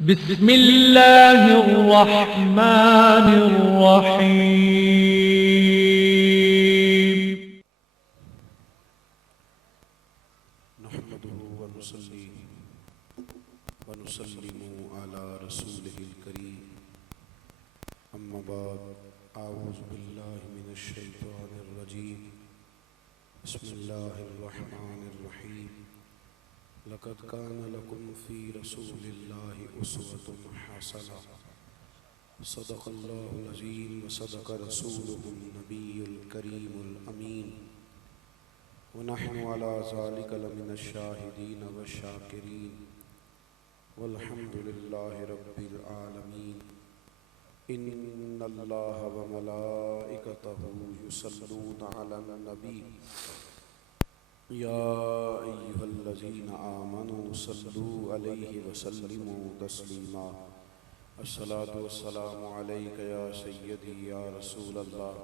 بسم اللہ الرحمن الرحیم نحمده ونصلي ونسلم على رسوله الكريم اما بعد اعوذ بالله من الشيطان الرجيم بسم الله الرحمن الرحيم لقد كان لكم في رسول الله أسوة حسنة صدق الله العظيم وصدق رسوله النبي الكريم الأمين ونحن على ذلك لمن الشاهدين والشاكرين والحمد لله رب العالمين إن الله وملائكته يصلون على النبي يا أيها الذين آمنوا صلوا عليه وسلموا تسليما الصلاة والسلام عليك يا سيدي يا رسول الله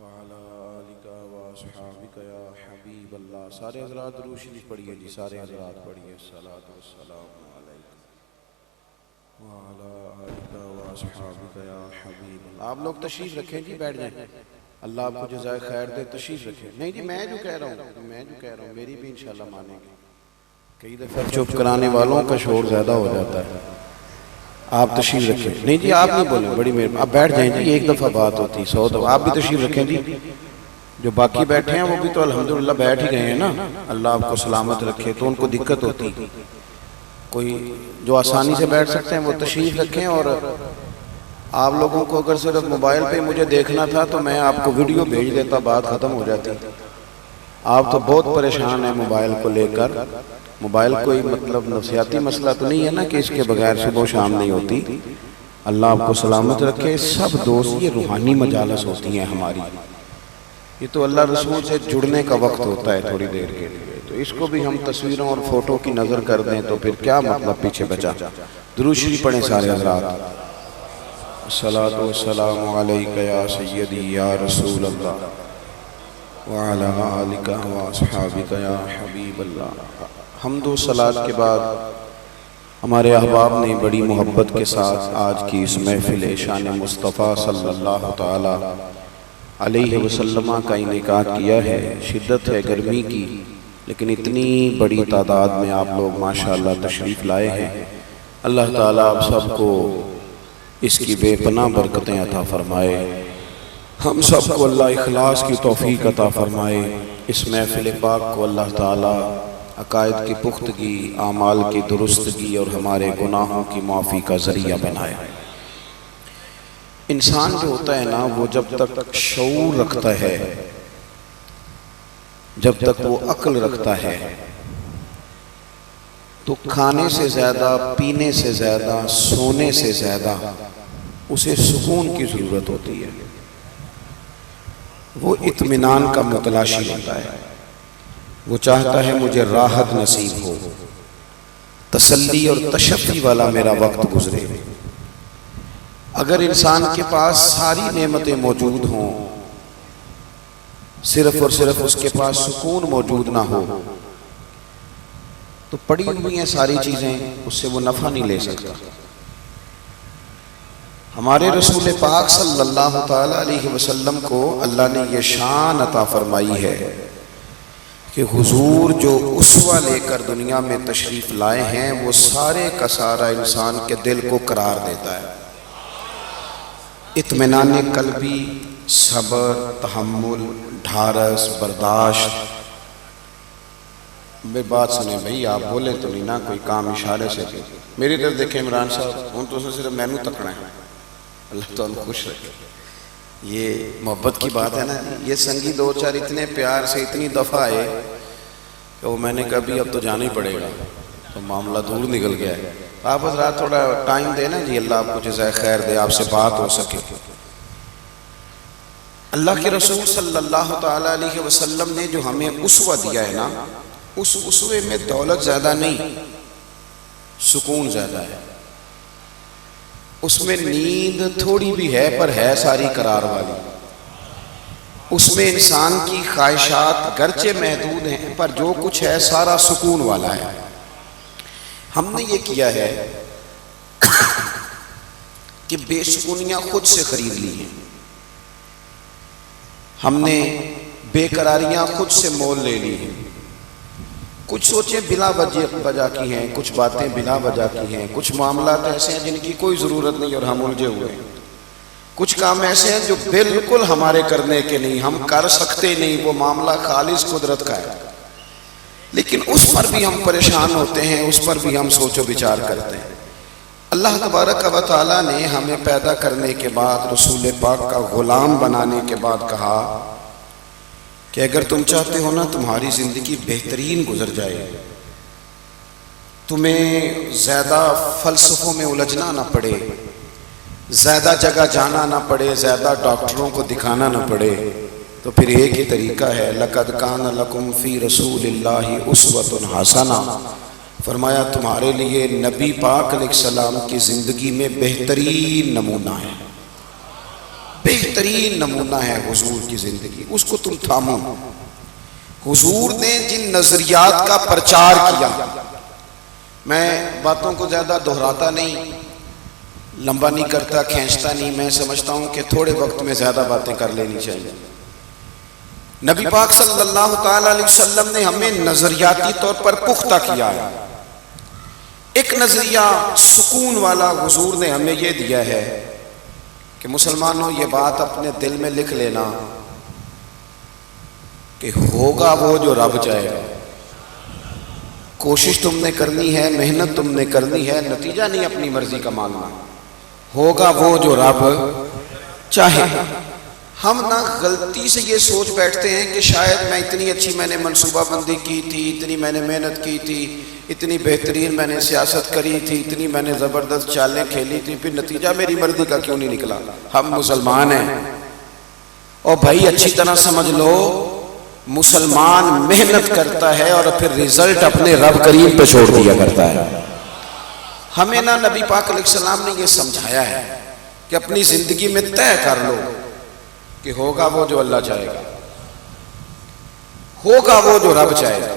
وعلى آلك وأصحابك يا حبيب الله. سارے حضرات درود شریف پڑھیے جی، سارے حضرات پڑھیے. الصلاة والسلام عليك وعلى آلك وأصحابك يا حبيب الله. آپ لوگ تشریف رکھیں جی، بیٹھ جائیں. اللہ آپ کو جزائے خیر دے. تشریف رکھیں. نہیں جی، میں جو کہہ رہا ہوں میری بھی انشاءاللہ مانیں گے. کئی دفعہ چپ کرانے والوں کا شور زیادہ ہو جاتا ہے. آپ تشریف رکھیں. نہیں جی، آپ نہیں بولیں، بڑی مہربانی. آپ بیٹھ جائیں جی، ایک دفعہ بات ہوتی 100 دفعہ. آپ بھی تشریف رکھیں جی. جو باقی بیٹھے ہیں وہ بھی تو الحمدللہ بیٹھ ہی گئے ہیں نا. اللہ آپ کو سلامت رکھے. تو ان کو دقت ہوتی، کوئی جو آسانی سے بیٹھ سکتے ہیں وہ تشریف رکھیں. اور آپ لوگوں کو اگر صرف موبائل پہ مجھے دیکھنا تھا تو میں آپ کو ویڈیو بھیج دیتا، بات ختم ہو جاتی. آپ تو بہت پریشان ہیں موبائل کو لے کر. موبائل کوئی مطلب نفسیاتی مسئلہ تو نہیں ہے نا کہ اس کے بغیر صبح و شام نہیں ہوتی. اللہ آپ کو سلامت رکھے. سب دوست یہ روحانی مجالس ہوتی ہیں ہماری. یہ تو اللہ رسول سے جڑنے کا وقت ہوتا ہے تھوڑی دیر کے لیے. تو اس کو بھی ہم تصویروں اور فوٹو کی نظر کر دیں تو پھر کیا مطلب پیچھے بچا. درود شریف پڑھیں سارے حضرات. الصلاة والسلام علیکہ یا سیدی یا رسول اللہ وعلی آلک واصحابک یا حبیب اللہ. حمد و صلاۃ کے بعد ہمارے احباب نے بڑی محبت کے ساتھ آج کی اس محفل شان مصطفیٰ صلی اللہ تعالی علیہ وسلم کا انعقاد کیا ہے. شدت ہے گرمی کی، لیکن اتنی بڑی تعداد میں آپ لوگ ماشاءاللہ تشریف لائے ہیں. اللہ تعالیٰ آپ سب کو اس کی بے پناہ برکتیں عطا فرمائے. ہم سب کو اللہ اخلاص کی توفیق عطا فرمائے. اس محفل پاک کو اللہ تعالیٰ عقائد کی پختگی، اعمال کی درستگی اور ہمارے گناہوں کی معافی کا ذریعہ بنائے. انسان جو ہوتا ہے نا، وہ جب تک شعور رکھتا ہے، جب تک وہ عقل رکھتا ہے، تو کھانے سے زیادہ، پینے سے زیادہ، سونے سے زیادہ اسے سکون کی ضرورت ہوتی ہے. وہ اطمینان کا متلاشی ہوتا ہے. وہ چاہتا ہے مجھے راحت نصیب ہو، تسلی اور تشفی والا میرا وقت گزرے. اگر انسان کے پاس ساری نعمتیں موجود ہوں، صرف اور صرف اس کے پاس سکون موجود نہ ہو، تو پڑی ہوئی ہیں ساری چیزیں، اس سے وہ نفع نہیں لے سکتا. ہمارے رسول پاک صلی اللہ تعالیٰ علیہ وسلم کو اللہ نے یہ شان عطا فرمائی ہے کہ حضور جو اسوہ لے کر دنیا میں تشریف لائے ہیں، وہ سارے کا سارا انسان کے دل کو قرار دیتا ہے. اطمینان قلبی، صبر، تحمل، ڈھارس، برداشت. میری بات سنیں بھئی، آپ بولیں تو نہیں نا، کوئی کام اشارے سے. میری طرف دیکھیں عمران صاحب، ہوں تو صرف میں نے تکڑا ہے. اللہ تو ہم خوش رکھے. یہ محبت کی بات ہے نا. یہ سنگی دو چار اتنے پیار سے اتنی دفعہ آئے کہ وہ میں نے کہا بھی اب تو جانا ہی پڑے گا، تو معاملہ دور نکل گیا ہے. آپ حضرات تھوڑا ٹائم دیں نا جی، اللہ آپ کو جزائے خیر دے، آپ سے بات ہو سکے. اللہ کے رسول صلی اللہ تعالیٰ علیہ وسلم نے جو ہمیں اسوہ دیا ہے نا، اس اسوے میں دولت زیادہ نہیں، سکون زیادہ ہے. اس میں نیند تھوڑی بھی ہے پر ہے ساری قرار والی. اس میں انسان کی خواہشات گرچہ محدود ہیں پر جو کچھ ہے سارا سکون والا ہے. ہم نے یہ کیا ہے کہ بے سکونیاں خود سے خرید لی ہیں، ہم نے بے قراریاں خود سے مول لے لی ہیں، کچھ سوچیں بلا وجہ کی ہیں، کچھ باتیں بلا وجہ کی ہیں، کچھ معاملات ایسے ہیں جن کی کوئی ضرورت نہیں اور ہم الجھے ہوئے ہیں، کچھ کام ایسے ہیں جو بالکل ہمارے کرنے کے نہیں، ہم کر سکتے نہیں، وہ معاملہ خالص قدرت کا ہے، لیکن اس پر بھی ہم پریشان ہوتے ہیں، اس پر بھی ہم سوچ و بچار کرتے ہیں۔ اللہ تبارک و تعالیٰ نے ہمیں پیدا کرنے کے بعد رسول پاک کا غلام بنانے کے بعد کہا کہ اگر تم چاہتے ہو نا تمہاری زندگی بہترین گزر جائے، تمہیں زیادہ فلسفوں میں الجھنا نہ پڑے، زیادہ جگہ جانا نہ پڑے، زیادہ ڈاکٹروں کو دکھانا نہ پڑے، تو پھر ایک ہی طریقہ ہے، لَقَدْ كَانَ لَكُمْ فِي رَسُولِ اللَّهِ أُسْوَةٌ حَسَنَةٌ، فرمایا تمہارے لیے نبی پاک علیہ السلام کی زندگی میں بہترین نمونہ ہے، بہترین نمونہ ہے حضور کی زندگی، اس کو تم تھامو۔ حضور نے جن نظریات کا پرچار کیا، میں باتوں کو زیادہ دہراتا نہیں، لمبا نہیں کرتا، کھینچتا نہیں، میں سمجھتا ہوں کہ تھوڑے وقت میں زیادہ باتیں کر لینی چاہیے۔ نبی پاک صلی اللہ تعالیٰ علیہ وسلم نے ہمیں نظریاتی طور پر پختہ کیا ہے۔ ایک نظریہ سکون والا حضور نے ہمیں یہ دیا ہے کہ مسلمانوں یہ بات اپنے دل میں لکھ لینا کہ ہوگا وہ جو رب چاہے گا، کوشش تم نے کرنی ہے، محنت تم نے کرنی ہے، نتیجہ نہیں اپنی مرضی کا مانگنا، ہوگا وہ جو رب چاہے گا۔ ہم نہ غلطی سے یہ سوچ بیٹھتے ہیں کہ شاید میں نے منصوبہ بندی کی تھی، اتنی میں نے محنت کی تھی، اتنی بہترین میں نے سیاست کری تھی، اتنی میں نے زبردست چالیں کھیلی تھی، پھر نتیجہ میری مرضی کا کیوں نہیں نکلا۔ ہم مسلمان ہیں، اور بھائی اچھی طرح سمجھ لو مسلمان محنت کرتا ہے اور پھر رزلٹ اپنے رب کریم پہ چھوڑ دیا کرتا ہے۔ ہمیں نہ نبی پاک علیہ السلام نے یہ سمجھایا ہے کہ اپنی زندگی میں طے کر لو کہ ہوگا وہ جو اللہ چاہے گا، ہوگا وہ جو رب چاہے گا۔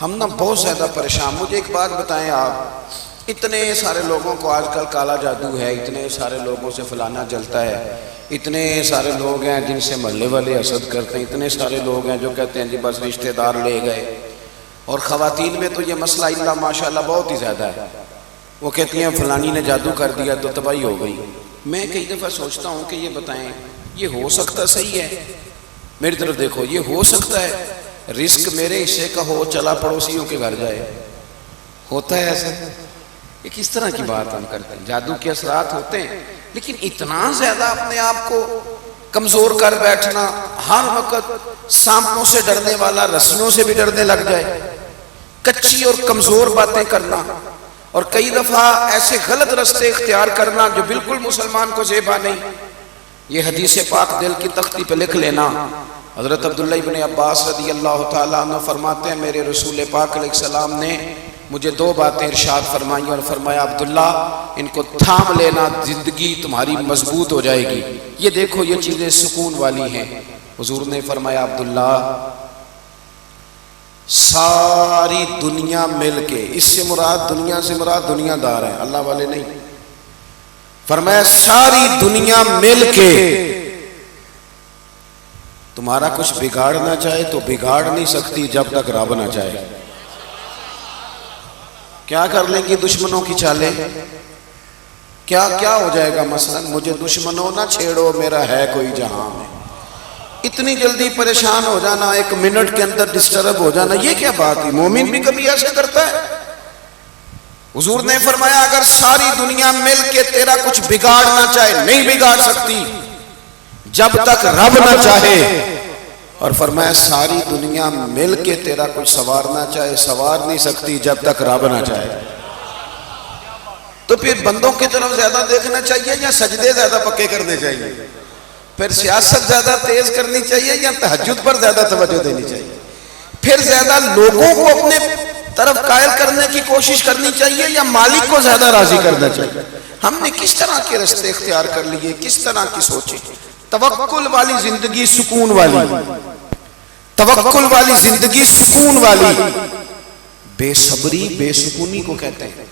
ہم نہ بہت زیادہ پریشان۔ مجھے ایک بات بتائیں، آپ اتنے سارے لوگوں کو آج کل کالا جادو ہے، اتنے سارے لوگوں سے فلانا جلتا ہے، اتنے سارے لوگ ہیں جن سے محلے والے حسد کرتے ہیں، اتنے سارے لوگ ہیں جو کہتے ہیں جی بس رشتہ دار لے گئے، اور خواتین میں تو یہ مسئلہ اللہ ماشاءاللہ بہت ہی زیادہ ہے، وہ کہتی ہیں فلانی نے جادو کر دیا تو تباہی ہو گئی۔ میں کئی دفعہ سوچتا ہوں کہ یہ بتائیں یہ ہو سکتا صحیح ہے؟ میری طرف دیکھو، یہ ہو سکتا ہے رزق میرے حصے کا ہو چلا پڑوسیوں کے گھر جائے؟ ہوتا ہے ایسا؟ یہ کس طرح کی بات ہم کرتے ہیں؟ جادو کے اثرات ہوتے ہیں، لیکن اتنا زیادہ اپنے آپ کو کمزور کر بیٹھنا، ہر وقت سانپوں سے ڈرنے والا رسیوں سے بھی ڈرنے لگ جائے، کچی اور کمزور باتیں کرنا، اور کئی دفعہ ایسے غلط رستے اختیار کرنا جو بالکل مسلمان کو زیبا نہیں۔ یہ حدیث پاک دل کی تختی پہ لکھ لینا۔ حضرت عبداللہ ابن عباس رضی اللہ تعالیٰ عنہ فرماتے ہیں میرے رسول پاک علیہ السلام نے مجھے دو باتیں ارشاد فرمائیں اور فرمایا عبداللہ ان کو تھام لینا، زندگی تمہاری مضبوط ہو جائے گی۔ یہ دیکھو یہ چیزیں سکون والی ہیں۔ حضور نے فرمایا عبداللہ ساری دنیا مل کے، اس سے مراد دنیا سے مراد دنیا دار ہیں، اللہ والے نہیں، فرمایا ساری دنیا مل کے تمہارا کچھ بگاڑنا چاہے تو بگاڑ نہیں سکتی جب تک رب نہ چاہے۔ کیا کر لیں گی دشمنوں کی چالیں؟ کیا ہو جائے گا؟ مثلا مجھے دشمنوں نہ چھیڑو میرا ہے کوئی جہاں میں، اتنی جلدی پریشان ہو جانا، ایک منٹ کے اندر ڈسٹرب ہو جانا، یہ کیا بات ہے؟ مومن بھی کبھی ایسا کرتا ہے؟ حضور نے فرمایا اگر ساری دنیا مل کے تیرا کچھ بگاڑنا چاہے نہیں بگاڑ سکتی جب تک رب نہ چاہے، اور فرمایا ساری دنیا مل کے تیرا کچھ سنوارنا چاہے سنوار نہیں سکتی جب تک رب نہ چاہے۔ تو پھر بندوں کی طرف زیادہ دیکھنا چاہیے یا سجدے زیادہ پکے کرنے چاہیے؟ پھر سیاست زیادہ تیز کرنی چاہیے یا تہجد پر زیادہ توجہ دینی چاہیے؟ پھر زیادہ لوگوں کو اپنے طرف قائل کرنے کی کوشش کرنی چاہیے یا مالک کو زیادہ راضی کرنا چاہیے؟ ہم نے کس طرح کے رستے اختیار کر لیے، کس طرح کی سوچیں؟ توکل والی زندگی سکون والی، توکل والی زندگی سکون والی، بے صبری بے سکونی کو کہتے ہیں۔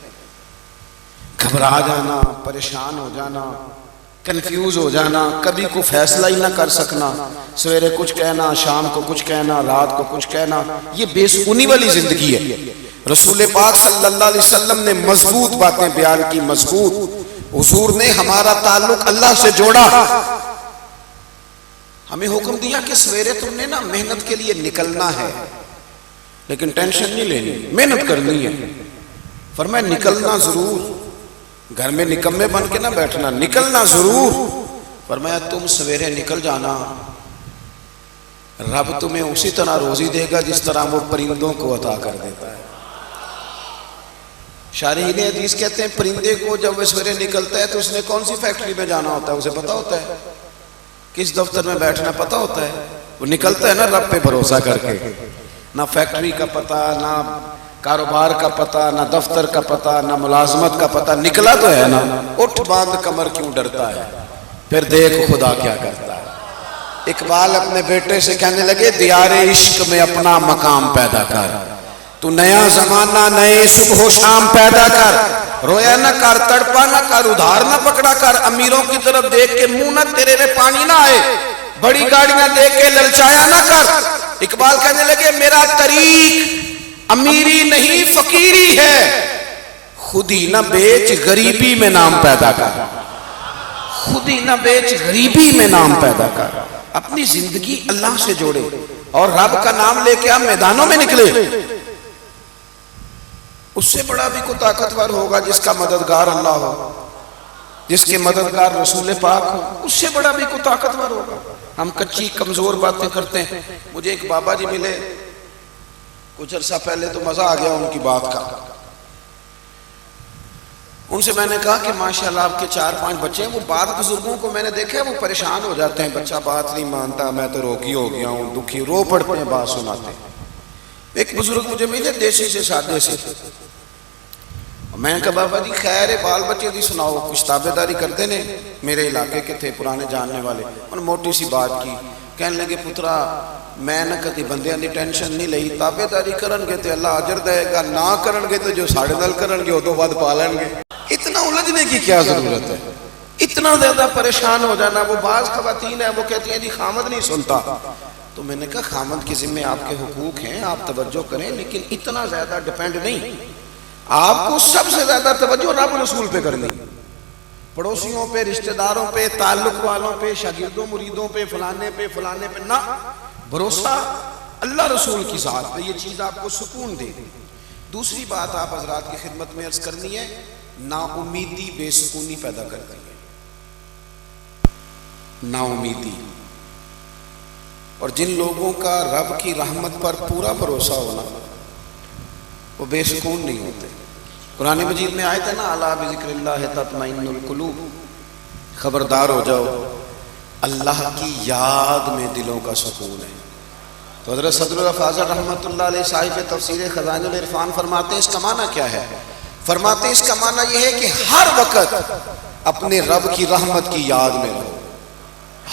گھبرا جانا، پریشان ہو جانا، کنفیوز ہو جانا، کبھی کوئی فیصلہ ہی نہ کر سکنا، سویرے کچھ کہنا، شام کو کچھ کہنا، رات کو کچھ کہنا، یہ بے سکونی والی زندگی ہے۔ رسول پاک صلی اللہ علیہ وسلم نے مضبوط باتیں بیان کی، مضبوط۔ حضور نے ہمارا تعلق اللہ سے جوڑا، ہمیں حکم دیا کہ سویرے تم نے نا محنت کے لیے نکلنا ہے، لیکن ٹینشن نہیں لینی، محنت کرنی ہے۔ فرمایا نکلنا ضرور، گھر میں نکمے بن کے نہ بیٹھنا، نکلنا ضرور۔ فرمایا تم سویرے نکل جانا، رب تمہیں اسی طرح روزی دے گا جس طرح وہ پرندوں کو عطا کر دیتا ہے۔ شارحین حدیث کہتے ہیں پرندے کو جب وہ سویرے نکلتا ہے تو اس نے کون سی فیکٹری میں جانا ہوتا ہے اسے پتا ہوتا ہے، کس دفتر میں بیٹھنا پتا ہوتا ہے، وہ نکلتا ہے نا رب پہ بھروسہ کر کے، نہ فیکٹری کا پتہ، نہ کاروبار کا پتہ، نہ دفتر کا پتہ، نہ ملازمت کا پتہ، نکلا تو ہے نا، اٹھ باندھ کمر کیوں ڈرتا ہے، پھر دیکھ خدا کیا کرتا ہے۔ اقبال اپنے بیٹے سے کہنے لگے دیار عشق میں اپنا مقام پیدا کر، تو نیا زمانہ نئے صبح و شام پیدا کر، رویا نہ کر، تڑپا نہ کر، ادھار نہ پکڑا کر، امیروں کی طرف دیکھ کے منہ نہ تیرے میں پانی نہ آئے، بڑی گاڑیاں دیکھ کے للچایا نہ کر۔ اقبال کہنے لگے میرا طریق امیری نہیں فقیری ہے، خود ہی نہ بیچ غریبی میں نام پیدا کر، خود ہی نہ بیچ غریبی میں نام پیدا کر۔ اپنی زندگی اللہ سے جوڑے اور رب کا نام لے کے آپ میدانوں میں نکلے۔ اس سے بڑا بھی کوئی طاقتور ہوگا جس کا مددگار اللہ ہو، جس کے مددگار رسول پاک ہو، اس سے بڑا بھی کوئی طاقتور ہوگا۔ ہم کچی کمزور باتیں کرتے ہیں۔ مجھے ایک بابا جی ملے کچھ عرصہ پہلے، تو مزہ آ گیا ان کی بات کا۔ ان سے میں نے کہا کہ ماشاءاللہ آپ کے 4-5 بچے ہیں۔ وہ بعض بزرگوں کو میں نے دیکھا ہے وہ پریشان ہو جاتے ہیں، بچہ بات نہیں مانتا، میں تو روکی ہو گیا ہوں، دکھی، رو پڑتے ہیں بات سناتے ہیں۔ ایک بزرگ مجھے ملے دیسی سے سادے سے، میں نے کہا بابا جی خیر ہے، بال بچے دی سناؤ، کچھ تابع داری کرتے نے، میرے علاقے کے تھے پرانے جاننے والے۔ انہوں نے موٹی سی بات کی، کہنے لگے پترا میں نہ کدی بندیاں دی ٹینشن نہیں لئی، تابع داری کرن گے تے اللہ اجر دے گا، نہ کرن گے تو جو ساڑھے نال کرن گے وہ تو بعد پا لیں گے۔ اتنا الجھنے کی کیا ضرورت ہے، اتنا زیادہ پریشان ہو جانا۔ وہ بعض خواتین ہیں وہ کہتی ہیں جی خامد نہیں سنتا، تو میں نے کہا خامد کے ذمہ آپ کے حقوق ہیں، آپ توجہ کریں، لیکن اتنا زیادہ ڈیپینڈ نہیں۔ آپ کو سب سے زیادہ توجہ رب رسول پہ کرنی، پڑوسیوں پہ، رشتہ داروں پہ، تعلق والوں پہ، شاگردوں مریدوں پہ، فلانے پہ نہ، بھروسہ اللہ رسول کی ذات پہ، یہ چیز آپ کو سکون دے گی۔ دوسری بات آپ حضرات کی خدمت میں عرض کرنی ہے، نا امیدی بے سکونی پیدا کرتی ہے، نا امیدی۔ اور جن لوگوں کا رب کی رحمت پر پورا بھروسہ ہونا وہ بے سکون نہیں ہوتے۔ قرآن مجید میں آیت ہے نا الا بذکر اللہ تطمئن القلوب، خبردار ہو جاؤ اللہ کی یاد میں دلوں کا سکون ہے۔ تو حضرت صدر الافاضل رحمۃ اللہ علیہ صاحب تفسیر خزائن العرفان فرماتے ہیں اس کا معنی کیا ہے؟ فرماتے ہیں اس کا معنی یہ ہے کہ ہر وقت اپنے رب کی رحمت کی یاد میں رہو،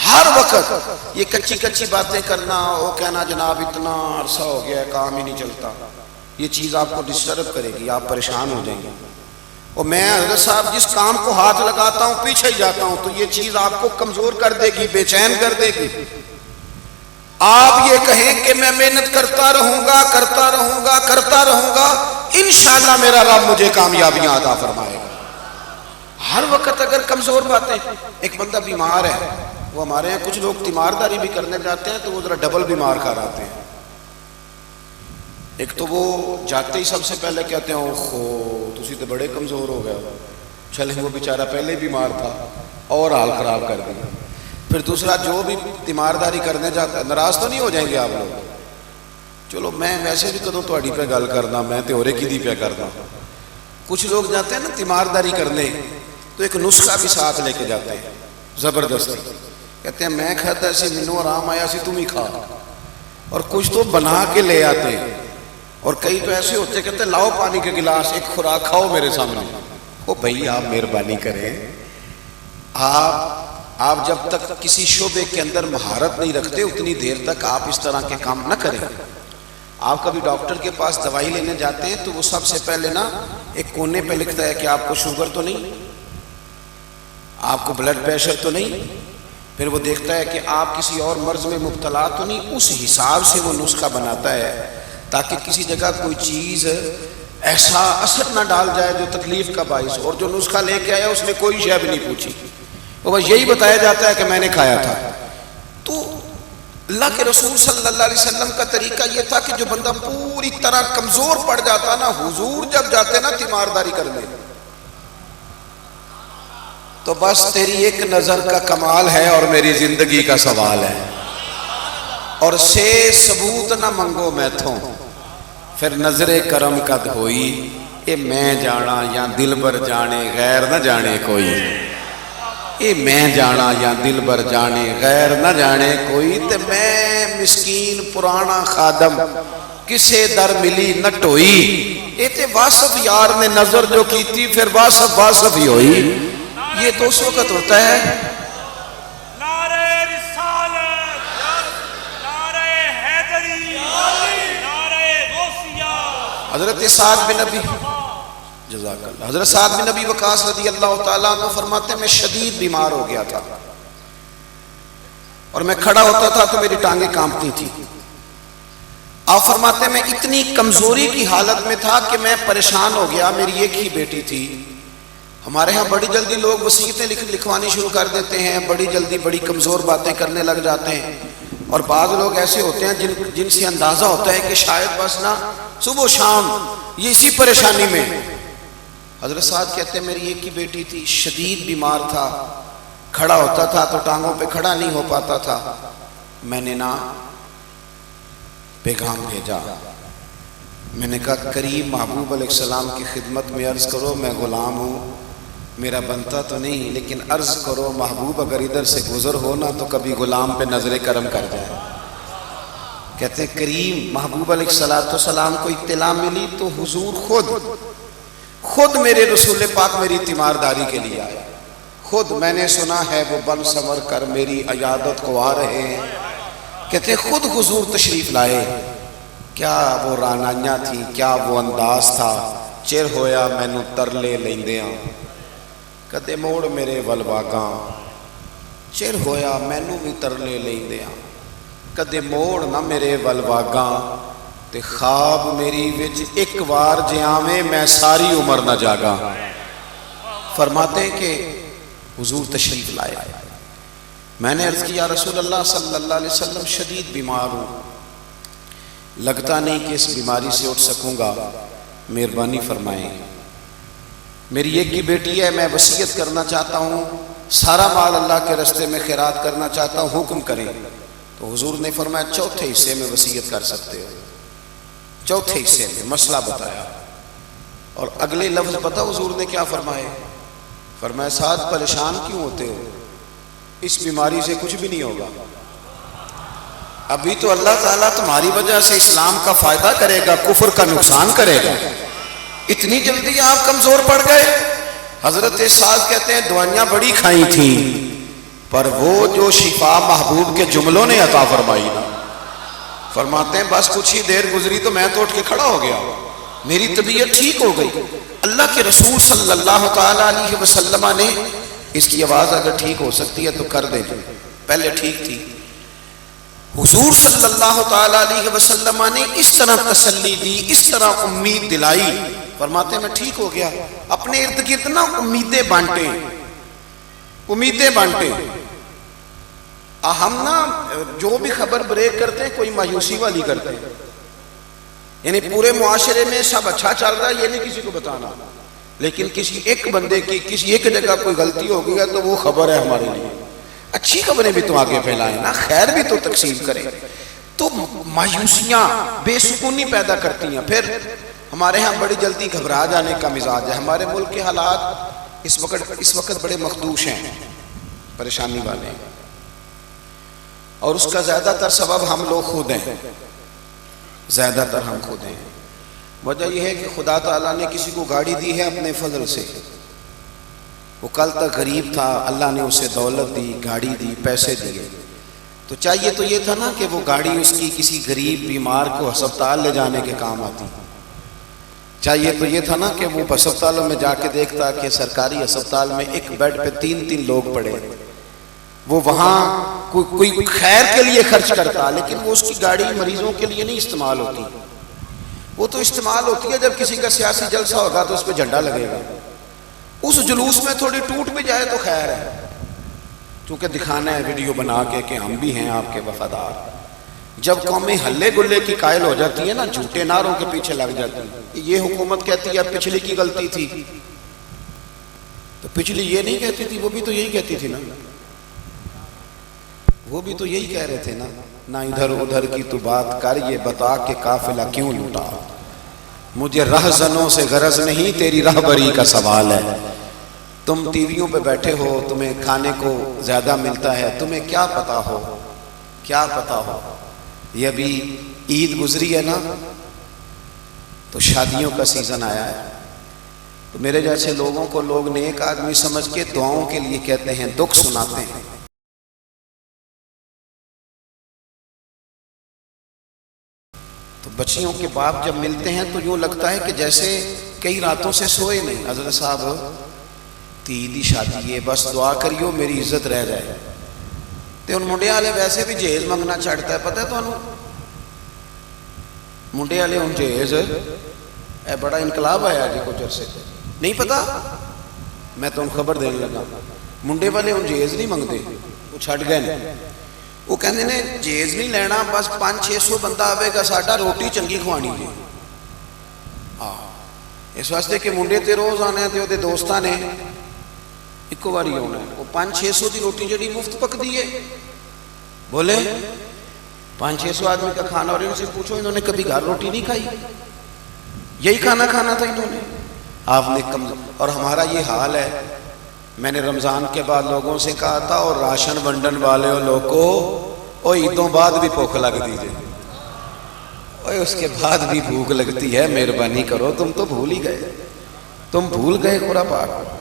ہر وقت۔ یہ کچی کچی باتیں کرنا، وہ کہنا جناب اتنا عرصہ ہو گیا ہے کام ہی نہیں چلتا، یہ چیز آپ کو ڈسٹرب کرے گی، آپ پریشان ہو جائیں گے۔ اور میں حضرت صاحب جس کام کو ہاتھ لگاتا ہوں پیچھے ہی جاتا ہوں، تو یہ چیز آپ کو کمزور کر دے گی، بے چین کر دے گی۔ آپ یہ کہیں کہ میں محنت کرتا رہوں گا، کرتا رہوں گا، کرتا رہوں گا، انشاءاللہ میرا رب مجھے کامیابیاں عطا فرمائے گا۔ ہر وقت اگر کمزور باتیں، ایک بندہ بیمار ہے، وہ ہمارے یہاں کچھ لوگ تیمارداری بھی کرنے جاتے ہیں تو وہ ذرا ڈبل بیمار کر آتے ہیں۔ ایک تو وہ جاتے ہی سب سے پہلے کہتے ہیں اوہو تسی تو بڑے کمزور ہو گئے ہو، چلیں وہ بیچارہ پہلے بیمار تھا اور حال خراب کر دیا۔ پھر دوسرا جو بھی تیمارداری کرنے جاتا ہے، ناراض تو نہیں ہو جائیں گے آپ لوگ؟ چلو میں ویسے بھی کدوں تہاڈی پہ گل کرنا، میں تے ہورے کی دی پہ کرنا۔ کچھ لوگ جاتے ہیں نا تیمارداری کرنے تو ایک نسخہ بھی ساتھ لے کے جاتے ہیں زبردستی، کہتے ہیں میں کھاتا سی مینوں آرام آیا سی تم ہی کھا، اور کچھ تو بنا کے لے آتے ہیں، اور کئی تو ایسے ہوتے کہتے ہیں لاؤ پانی کے گلاس، ایک خوراک کھاؤ میرے سامنے۔ او بھائی آپ مہربانی کریں، آپ جب تک کسی شعبے کے اندر مہارت نہیں رکھتے اتنی دیر تک آپ اس طرح کے کام نہ کریں۔ آپ کبھی ڈاکٹر کے پاس دوائی لینے جاتے ہیں تو وہ سب سے پہلے نا ایک کونے پہ لکھتا ہے کہ آپ کو شوگر تو نہیں، آپ کو بلڈ پریشر تو نہیں، پھر وہ دیکھتا ہے کہ آپ کسی اور مرض میں مبتلا تو نہیں، اس حساب سے وہ نسخہ بناتا ہے تاکہ کسی جگہ کوئی چیز ایسا اثر نہ ڈال جائے جو تکلیف کا باعث ہو۔ اور جو نسخہ لے کے آیا اس نے کوئی شے بھی نہیں پوچھی، وہ بس یہی بتایا جاتا ہے کہ میں نے کھایا تھا۔ تو اللہ کے رسول صلی اللہ علیہ وسلم کا طریقہ یہ تھا کہ جو بندہ پوری طرح کمزور پڑ جاتا نا، حضور جب جاتے نا تیمارداری کرنے، تو بس تیری ایک نظر کا کمال ہے اور میری زندگی کا سوال ہے، اور سے ثبوت نہ منگو میں تھوں، پھر نظر کرم قد ہوئی، اے میں جانا یا دل بر جانے غیر نہ جانے کوئی، اے میں جانا یا دل بر جانے غیر نہ جانے کوئی، تے میں مسکین پرانا خادم کسے در ملی نہ ٹوئی، اے تے واصف یار نے نظر جو کی تھی پھر واصف ہی ہوئی۔ یہ تو اس وقت ہوتا ہے نعرہ رسالت، نعرہ حیدری، نعرہ غوثیہ۔ حضرت سعد بن نبی جزاک اللہ، حضرت سعد بن نبی وقاص رضی اللہ تعالیٰ عنہ فرماتے ہیں میں شدید بیمار ہو گیا تھا اور میں کھڑا ہوتا تھا تو میری ٹانگیں کانپتی تھی۔ آپ فرماتے ہیں میں اتنی کمزوری کی حالت میں تھا کہ میں پریشان ہو گیا، میری ایک ہی بیٹی تھی۔ ہمارے ہاں بڑی جلدی لوگ وصیتیں لکھوانی شروع کر دیتے ہیں، بڑی جلدی بڑی کمزور باتیں کرنے لگ جاتے ہیں، اور بعض لوگ ایسے ہوتے ہیں جن سے اندازہ ہوتا ہے کہ شاید بس نا صبح و شام یہ اسی پریشانی میں۔ حضرت سعد کہتے ہیں میری ایک ہی بیٹی تھی، شدید بیمار تھا، کھڑا ہوتا تھا تو ٹانگوں پہ کھڑا نہیں ہو پاتا تھا۔ میں نے نا پیغام بھیجا، میں نے کہا کریم محبوب علیہ السلام کی خدمت میں عرض کرو میں غلام ہوں، میرا بنتا تو نہیں، لیکن عرض کرو محبوب اگر ادھر سے گزر ہو نا تو کبھی غلام پہ نظر کرم کر جائے۔ کہتے ہیں کریم محبوب علیہ السلام کو اطلاع ملی تو حضور خود میرے رسول پاک میری تیمارداری کے لیے آئے، خود میں نے سنا ہے وہ بن سنور کر میری عیادت کو آ رہے ہیں۔ کہتے ہیں خود حضور تشریف لائے، کیا وہ رانائیاں تھی، کیا وہ انداز تھا، چر ہویا مینوں ترلے لیندیاں کدے موڑ میرے ول واگاں، چر ہویا مینوں بھی ترلے لیندیاں کدے موڑ نہ میرے ول واگاں، تے خواب میری وچ ایک وار جے آویں میں ساری عمر نہ جاگاں۔ فرماتے ہیں کہ حضور تشریف لائے، میں نے عرض کیا رسول اللہ صلی اللہ علیہ وسلم شدید بیمار ہوں، لگتا نہیں کہ اس بیماری سے اٹھ سکوں گا، مہربانی فرمائیں۔ میری ایک ہی بیٹی ہے، میں وصیت کرنا چاہتا ہوں، سارا مال اللہ کے راستے میں خیرات کرنا چاہتا ہوں، حکم کریں۔ تو حضور نے فرمایا چوتھے حصے میں وصیت کر سکتے ہو، چوتھے حصے میں مسئلہ بتایا، اور اگلے لفظ پتہ حضور نے کیا فرمائے؟ فرمایا سعد پریشان کیوں ہوتے ہو، اس بیماری سے کچھ بھی نہیں ہوگا، ابھی تو اللہ تعالیٰ تمہاری وجہ سے اسلام کا فائدہ کرے گا، کفر کا نقصان کرے گا، اتنی جلدی آپ کمزور پڑ گئے۔ حضرت سعد کہتے ہیں دوائیاں بڑی کھائی تھیں پر وہ جو شفا محبوب کے جملوں نے عطا فرمائی نا، فرماتے ہیں بس کچھ ہی دیر گزری تو میں تو اٹھ کے کھڑا ہو گیا، میری طبیعت ٹھیک ہو گئی۔ اللہ کے رسول صلی اللہ تعالیٰ علیہ وسلم نے اس کی آواز اگر ٹھیک ہو سکتی ہے تو کر دیں، پہلے ٹھیک تھی۔ حضور صلی اللہ تعالیٰ علیہ وسلم نے اس طرح تسلی دی، اس طرح امید دلائی، فرماتے ہیں میں ٹھیک ہو گیا۔ اپنے ارد گرد نا امیدیں بانٹیں۔ ہم نا جو بھی خبر بریک کرتے ہیں کوئی مایوسی والی کرتے ہیں، یعنی پورے معاشرے میں سب اچھا چل رہا ہے یہ نہیں کسی کو بتانا، لیکن کسی ایک بندے کی کسی ایک جگہ کوئی غلطی ہو گئی ہے تو وہ خبر ہے ہمارے لیے۔ اچھی خبریں بھی تو آگے پھیلائیں نا، خیر بھی تو تقسیم کریں۔ تو مایوسیاں بے سکونی پیدا کرتی ہیں۔ پھر ہمارے ہاں بڑی جلدی گھبرا جانے کا مزاج ہے۔ ہمارے ملک کے حالات اس وقت بڑے مخدوش ہیں، پریشانی والے، اور اس کا زیادہ تر سبب ہم لوگ خود ہیں، زیادہ تر ہم خود ہیں۔ وجہ یہ ہے کہ خدا تعالیٰ نے کسی کو گاڑی دی ہے اپنے فضل سے، وہ کل تک غریب تھا، اللہ نے اسے دولت دی، گاڑی دی، پیسے دیے، تو چاہیے تو یہ تھا نا کہ وہ گاڑی اس کی کسی غریب بیمار کو ہسپتال لے جانے کے کام آتی. چاہیے تو یہ تھا نا کہ وہ ہسپتالوں میں جا کے دیکھتا کہ سرکاری ہسپتال میں ایک بیڈ پہ 3 لوگ پڑے, وہ وہاں کوئی خیر کے لیے خرچ کرتا, لیکن وہ اس کی گاڑی مریضوں کے لیے نہیں استعمال ہوتی. وہ تو استعمال ہوتی ہے جب کسی کا سیاسی جلسہ ہوگا تو اس پہ جھنڈا لگے گا. اس جلوس میں تھوڑی ٹوٹ بھی جائے تو خیر ہے, کیونکہ دکھانا ہے ویڈیو بنا کے کہ ہم بھی ہیں آپ کے وفادار. جب قومیں ہلے گلے کی قائل ہو جاتی ہے نا, جھوٹے نعروں کے پیچھے لگ جاتی ہے, یہ حکومت کہتی ہے پچھلی کی غلطی تھی, تو پچھلی یہ نہیں کہتی تھی, وہ بھی تو یہی کہتی تھی نا, وہ بھی تو یہی کہہ رہے تھے نا, نہ ادھر ادھر کی تو بات کر, یہ بتا کہ قافلہ کیوں لوٹا, مجھے رہزنوں سے غرض نہیں تیری رہبری کا سوال ہے. تم ٹی ویوں پہ بیٹھے ہو, تمہیں کھانے کو زیادہ ملتا ہے, تمہیں کیا پتا ہو, کیا پتا ہو. یہ ابھی عید گزری ہے نا, تو شادیوں کا سیزن آیا ہے, تو میرے جیسے لوگوں کو لوگ نیک آدمی سمجھ کے دعاؤں کے لیے کہتے ہیں, دکھ سناتے ہیں. تو بچیوں کے باپ جب ملتے ہیں تو یوں لگتا ہے کہ جیسے کئی راتوں سے سوئے نہیں. حضرت صاحب تیدی شادی ہے, بس دعا کریو میری عزت رہ جائے. تے ان منڈے والے ویسے بھی جہیز منگنا چڑھتا ہے, پتہ ہے تمہیں منڈے والے ان جہیز, اے بڑا انقلاب آیا جی کچھ عرصے نہیں پتا, میں تو ان خبر دینے لگا. منڈے والے ان جہیز نہیں منگتے, وہ چھٹ گئے نے. وہ کہندے نے جہیز نہیں لینا, بس 500-600 بندہ آئے گا ساڈا, روٹی چنگی کھوانی جی. ہاں اس واسطے کہ منڈے تے روز آنے تے وہ دوستاں نے ایکو باری ہونا ہے. وہ 500-600 کی روٹی جڑی مفت پکتی ہے, بولے 500-600 آدمی کا کھانا, اور ان سے پوچھو انہوں نے کبھی گھر روٹی نہیں کھائی, یہی کھانا کھانا تھا انہوں نے. آپ نے کم, اور ہمارا یہ حال ہے. میں نے رمضان کے بعد لوگوں سے کہا تھا, اور راشن ونڈن والے لوگوں کو عیدوں بعد بھی بھوک لگ دیجیے, اس کے بعد بھی بھوک لگتی ہے, مہربانی کرو. تم تو بھول ہی گئے, تم بھول گئے قرآن پاک.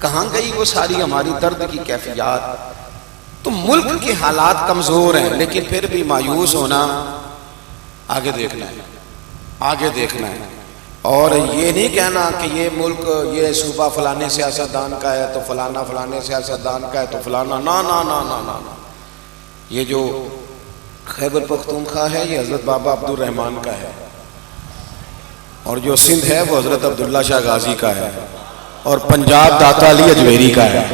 کہاں گئی وہ ساری ہماری درد کی کیفیات. تو ملک کے حالات کمزور ہیں, لیکن پھر بھی مایوس ہونا, آگے دیکھنا ہے, آگے دیکھنا ہے. اور یہ نہیں کہنا کہ یہ ملک, یہ صوبہ فلانے سیاستدان کا ہے تو فلانا فلانے سیاستدان کا ہے تو فلانا, نا نا نا نا نا. یہ جو خیبر پختونخوا ہے یہ حضرت بابا عبد الرحمن کا ہے, اور جو سندھ ہے وہ حضرت عبداللہ شاہ غازی کا ہے, اور پنجاب داتا علی اجمیری کا ہے.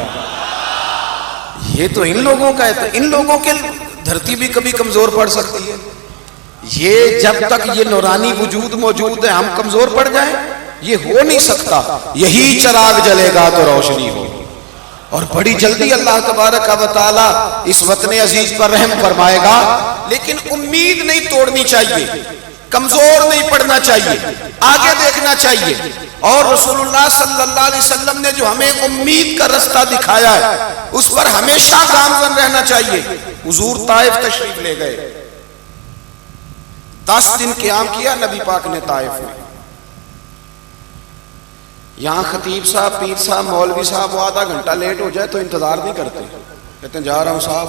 یہ تو ان لوگوں کا ہے, تو ان لوگوں کے دھرتی بھی کبھی کمزور پڑ سکتی ہے. یہ جب تک یہ نورانی وجود موجود ہے ہم کمزور پڑ جائیں, یہ ہو نہیں سکتا. یہی چراغ جلے گا تو روشنی ہوگی, اور بڑی جلدی اللہ تبارک و تعالی اس وطن عزیز پر رحم فرمائے گا. لیکن امید نہیں توڑنی چاہیے, کمزور نہیں پڑنا چاہیے, آگے دیکھنا چاہیے. اور رسول اللہ صلی اللہ علیہ وسلم نے جو ہمیں امید کا رستہ دکھایا ہے اس پر ہمیشہ گامزن رہنا چاہیے. حضور طائف تشریف لے گئے, 10 دن قیام کیا نبی پاک نے طائف میں. یہاں خطیب صاحب, پیر صاحب, مولوی صاحب وہ آدھا گھنٹہ لیٹ ہو جائے تو انتظار نہیں کرتے, کہتے ہیں جا رہا ہوں صاحب,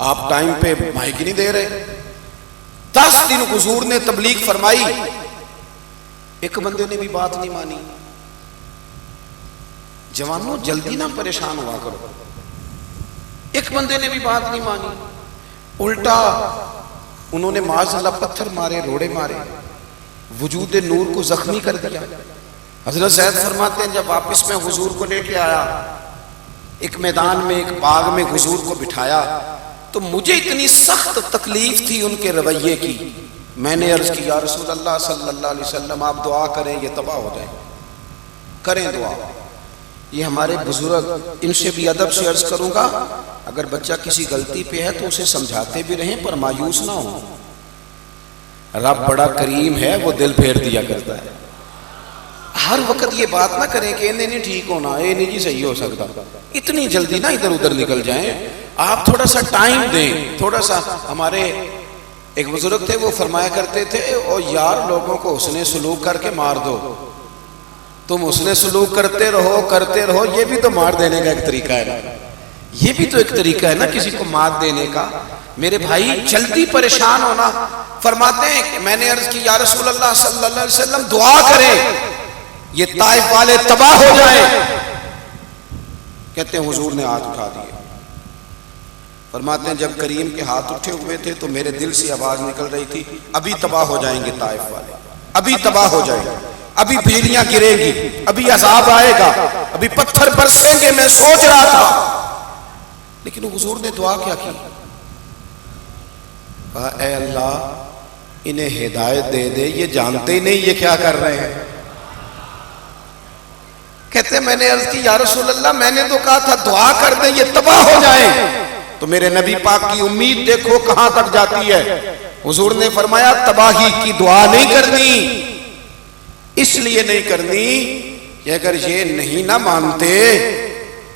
آپ ٹائم پہ مائک نہیں دے رہے. 10 دن حضور نے تبلیغ فرمائی, ایک بندے نے بھی بات نہیں مانی. جوانوں جلدی نہ پریشان ہوا کرو, ایک بندے نے بھی بات نہیں مانی. الٹا انہوں نے معاذ اللہ پتھر مارے, روڑے مارے, وجود نور کو زخمی کر دیا. حضرت زید فرماتے ہیں جب واپس میں حضور کو لے کے آیا, ایک میدان میں, ایک باغ میں حضور کو بٹھایا, تو مجھے اتنی سخت تکلیف تھی ان کے رویے کی. میں نے عرض کی یا رسول اللہ صلی اللہ علیہ وسلم آپ دعا کریں یہ تباہ ہو جائیں, کریں دعا. یہ ہمارے بزرگ, ان سے بھی ادب سے عرض کروں گا, اگر بچہ کسی غلطی پہ ہے تو اسے سمجھاتے بھی رہیں پر مایوس نہ ہو. رب بڑا کریم ہے, وہ دل پھیر دیا کرتا ہے. ہر وقت یہ بات نہ کریں کہ انہیں نہیں ٹھیک ہونا, یہ نہیں جی صحیح ہو سکتا, اتنی جلدی نہ ادھر ادھر نکل جائیں. آپ تھوڑا سا ٹائم دیں, تھوڑا سا. ہمارے ایک بزرگ تھے وہ فرمایا کرتے تھے, او یار لوگوں کو حسن سلوک کر کے مار دو. تم حسن سلوک کرتے رہو, یہ بھی تو مار دینے کا ایک طریقہ ہے. یہ بھی تو ایک طریقہ ہے نا کسی کو مات دینے کا. میرے بھائی جلدی پریشان ہونا. فرماتے ہیں کہ میں نے عرض کی یا رسول اللہ صلی اللہ علیہ وسلم دعا کریں یہ طائف والے تباہ ہو جائیں. کہتے ہیں حضور نے ہاتھ اٹھا دیے. فرماتے ہیں جب کریم کے ہاتھ اٹھے ہوئے تھے تو میرے دل سے آواز نکل رہی تھی ابھی تباہ ہو جائیں گے طائف والے, ابھی تباہ ہو جائیں گے, ابھی بجلیاں گریں گی, ابھی عذاب آئے گا, ابھی پتھر برسیں گے. میں سوچ رہا تھا لیکن حضور نے دعا کیا کی؟ کہا اے اللہ انہیں ہدایت دے دے, یہ جانتے ہی نہیں یہ کیا کر رہے ہیں. کہتے ہیں میں نے عرض کی یا رسول اللہ میں نے تو کہا تھا دعا کر دیں یہ تباہ ہو جائیں. تو میرے نبی پاک کی امید دیکھو کہاں تک جاتی ہے. حضور نے فرمایا تباہی کی دعا نہیں کرنی, اس لیے نہیں کرنی کہ اگر یہ نہیں نہ مانتے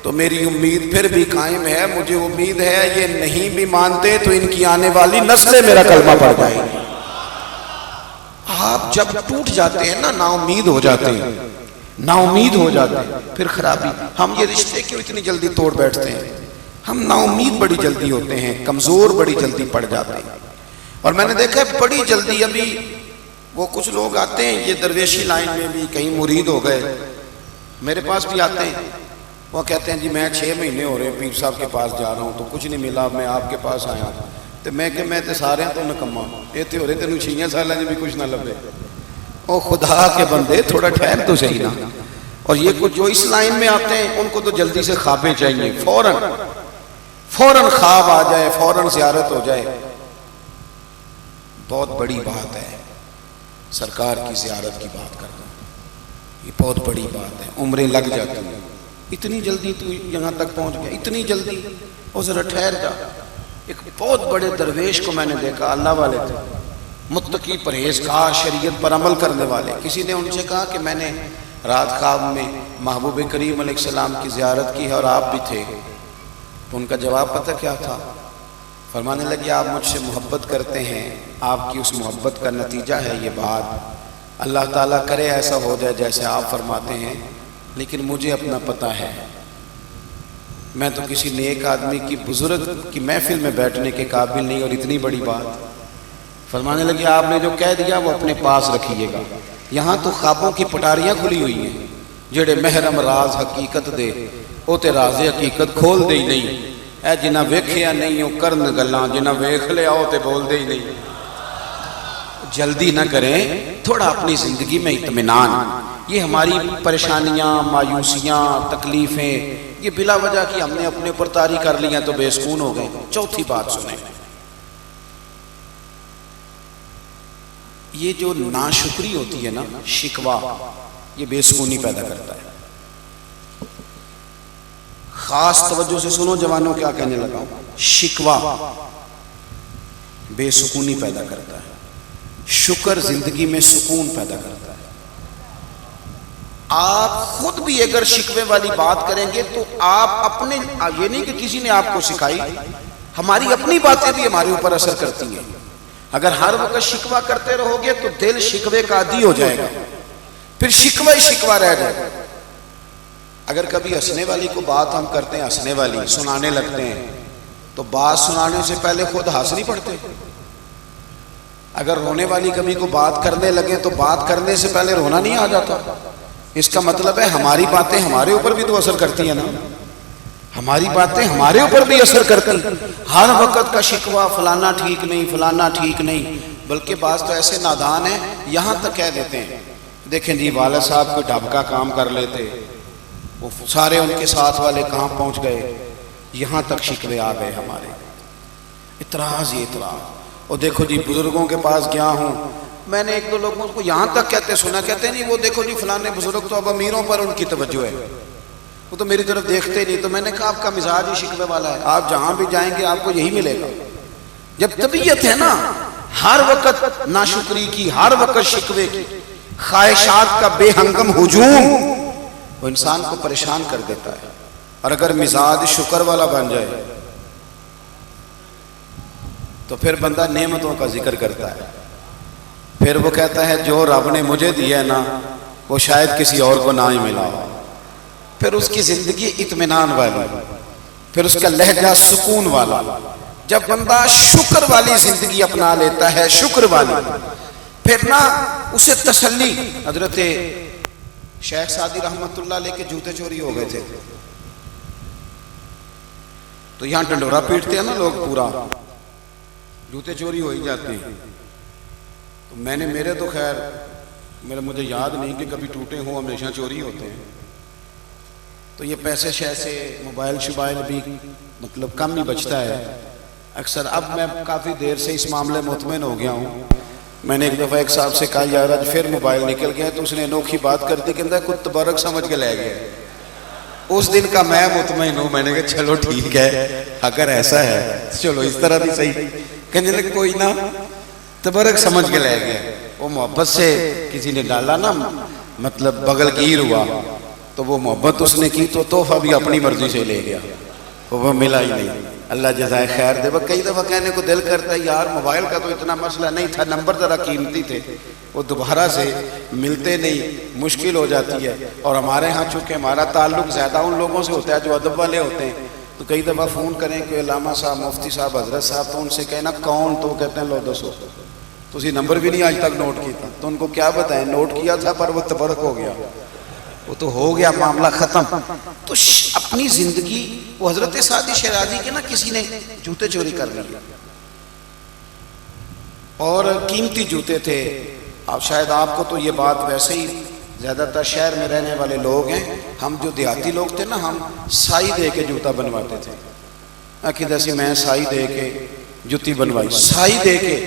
تو میری امید پھر بھی قائم ہے. مجھے امید ہے یہ نہیں بھی مانتے تو ان کی آنے والی نسلیں میرا کلمہ پڑھ جائیں گی. آپ جب ٹوٹ جاتے ہیں نا امید ہو جاتے ہیں, نا امید ہو جاتے ہیں, پھر خرابی. ہم یہ رشتے کیوں اتنی جلدی توڑ بیٹھتے ہیں؟ ہم نا امید بڑی جلدی ہوتے ہیں, کمزور بڑی جلدی پڑ جاتے ہیں. اور میں نے دیکھا ہے بڑی جلدی ابھی وہ کچھ لوگ آتے ہیں یہ درویشی لائن میں بھی کہیں مرید ہو گئے, میرے پاس بھی آتے ہیں. وہ کہتے ہیں جی میں 6 مہینے ہو رہے ہیں پیر صاحب کے پاس جا رہا ہوں تو کچھ نہیں ملا, میں آپ کے پاس آیا. تو میں کہ میں تے سارے تو نکما یہ تے ہو رہے تینوں 6 سال بھی کچھ نہ لبے. او خدا کے بندے تھوڑا ٹھہر تو صحیح نا. اور یہ کچھ جو اس لائن میں آتے ہیں ان کو تو جلدی سے خوابیں چاہیے, فوراً خواب آ جائے, فوراً زیارت ہو جائے. بہت بڑی بات ہے سرکار کی زیارت کی بات کرنا, یہ بہت بڑی بات ہے. عمریں لگ جاتی ہیں. اتنی جلدی تو یہاں تک پہنچ گیا, اتنی جلدی, اور ذرا ٹھہر جا. ایک بہت بڑے درویش کو میں نے دیکھا, اللہ والے تھے, متقی پرہیزگار, شریعت پر عمل کرنے والے. کسی نے ان سے کہا کہ میں نے رات خواب میں محبوب کریم علیہ السلام کی زیارت کی ہے اور آپ بھی تھے. تو ان کا جواب پتہ کیا تھا؟ فرمانے لگے آپ مجھ سے محبت کرتے ہیں, آپ کی اس محبت کا نتیجہ ہے یہ بات. اللہ تعالیٰ کرے ایسا ہو جائے جیسے آپ فرماتے ہیں, لیکن مجھے اپنا پتہ ہے میں تو کسی نیک آدمی کی بزرگ کی محفل میں بیٹھنے کے قابل نہیں. اور اتنی بڑی بات. فرمانے لگے آپ نے جو کہہ دیا وہ اپنے پاس رکھیے گا. یہاں تو خوابوں کی پٹاریاں کھلی ہوئی ہیں. جڑے محرم راز حقیقت دے وہ تے راز حقیقت کھول دے ہی نہیں. اے جنہ ویکھیا نہیں وہ کرن گلاں, جنہ ویکھ لیا وہ تے بول دے ہی نہیں. جلدی نہ کریں, تھوڑا اپنی زندگی میں اطمینان. یہ ہماری پریشانیاں, مایوسیاں, تکلیفیں یہ بلا وجہ کی ہم نے اپنے اوپر طاری کر لی ہیں تو بے سکون ہو گئے. چوتھی بات سنیں, یہ جو ناشکری ہوتی ہے نا, شکوہ, یہ بے سکونی پیدا کرتا ہے. خاص توجہ سے سنو جوانوں, کیا کہنے لگا ہوں. شکوہ بے سکونی پیدا کرتا ہے, شکر زندگی میں سکون پیدا کرتا ہے. آپ خود بھی اگر شکوے والی بات کریں گے تو آپ اپنے, یہ نہیں کہ کسی نے آپ کو سکھائی, ہماری اپنی باتیں بھی ہمارے اوپر اثر کرتی ہیں. اگر ہر وقت شکوہ کرتے رہو گے تو دل شکوے کا عادی ہو جائے گا, پھر شکوہ ہی شکوہ رہ جائے گا. اگر کبھی ہنسنے والی کو بات ہم کرتے ہیں, ہنسنے والی سنانے لگتے ہیں, تو بات سنانے سے پہلے خود ہنس نہیں پڑتے. اگر رونے والی کبھی کو بات کرنے لگے تو بات کرنے سے پہلے رونا نہیں آ جاتا. اس کا مطلب ہے ہماری باتیں ہمارے اوپر بھی تو اثر کرتی ہیں نا, ہماری باتیں ہمارے اوپر بھی اثر کرتی. ہر وقت کا شکوہ فلانا ٹھیک نہیں, فلانا ٹھیک نہیں, بلکہ بعض تو ایسے نادان ہیں یہاں تک کہہ دیتے ہیں دیکھیں جی والد صاحب کوئی ڈھب کا کام کر لیتے, وہ سارے ان کے ساتھ والے کہاں پہنچ گئے. یہاں تک شکوے آ گئے ہمارے. اعتراض, یہ اعتراض. اور دیکھو جی بزرگوں کے پاس گیا ہوں, میں نے ایک دو لوگوں کو یہاں تک کہتے سنا, کہتے نہیں وہ دیکھو جی فلانے بزرگ تو اب امیروں پر ان کی توجہ ہے, وہ تو میری طرف دیکھتے نہیں. تو میں نے کہا آپ کا مزاج ہی شکوے والا ہے, آپ جہاں بھی جائیں گے آپ کو یہی ملے گا. جب طبیعت ہے نا ہر وقت ناشکری کی, ہر وقت شکوے کی, خواہشات کا بے ہنگم ہجوم, وہ انسان کو پریشان کر دیتا ہے. اور اگر مزاج شکر والا بن جائے تو پھر بندہ نعمتوں کا ذکر کرتا ہے. پھر وہ کہتا ہے جو رب نے مجھے دیا ہے نا وہ شاید کسی اور کو نہ ہی ملا ہو. پھر اس کی زندگی اطمینان والی. پھر اس کا لہجہ سکون والا. جب بندہ شکر والی زندگی اپنا لیتا ہے، شکر والی، پھر نا اسے تسلی. حضرت شیخ سعدی رحمت اللہ علیہ کے جوتے چوری ہو گئے تھے، تو یہاں ڈنڈورا پیٹتے ہیں نا لوگ، پورا جوتے چوری ہو ہی جاتے ہیں. تو میں نے میرے تو خیر مجھے یاد نہیں کہ کبھی ٹوٹے ہوں، ہمیشہ چوری ہوتے ہیں. تو یہ پیسے شیسے موبائل شبائل بھی مطلب کم ہی بچتا ہے اکثر. اب میں کافی دیر سے اس معاملے مطمئن ہو گیا ہوں. میں نے ایک دفعہ ایک صاحب سے کہا یار آج پھر موبائل نکل گیا، تو اس نے انوکھی بات کر دی، کہتا ہے کچھ تبرک سمجھ کے لے گیا. اس دن کا میں مطمئن ہوں. میں نے کہا چلو ٹھیک ہے، اگر ایسا ہے چلو اس طرح بھی صحیح. کہنے لگے کوئی نہ، تبرک سمجھ کے لے گیا. وہ محبت سے کسی نے ڈالا نا، مطلب بغل گیر ہوا، تو وہ محبت اس نے کی تو تحفہ بھی اپنی مرضی سے لے گیا، وہ ملا ہی نہیں. اللہ جزائے خیر دے. کئی دفعہ کہنے کو دل کرتا ہے یار موبائل کا تو اتنا مسئلہ نہیں تھا، نمبر ذرا قیمتی تھے، وہ دوبارہ سے ملتے نہیں، مشکل ہو جاتی ہے. اور ہمارے ہاں چونکہ ہمارا تعلق زیادہ ان لوگوں سے ہوتا ہے جو ادب والے ہوتے ہیں، تو کئی دفعہ فون کریں کہ علامہ صاحب، مفتی صاحب، حضرت صاحب، تو ان سے کہنا کون، تو وہ کہتے ہیں لو دسو. تو اسی نمبر بھی نہیں آج تک نوٹ کیا تھا. تو ان کو کیا بتائیں، نوٹ کیا تھا پر وہ تبرک ہو گیا، وہ تو ہو گیا معاملہ ختم. تو اپنی زندگی، وہ حضرت سعدی شیرازی کے نا کسی نے جوتے چوری کر لیے، اور قیمتی جوتے تھے. اب شاید آپ کو تو یہ بات ویسے ہی، زیادہ تر شہر میں رہنے والے لوگ ہیں، ہم جو دیہاتی لوگ تھے نا، ہم سائی دے کے جوتا بنواتے تھے. عقیدہ سے میں سائی دے کے جوتی بنوائی، سائی دے کے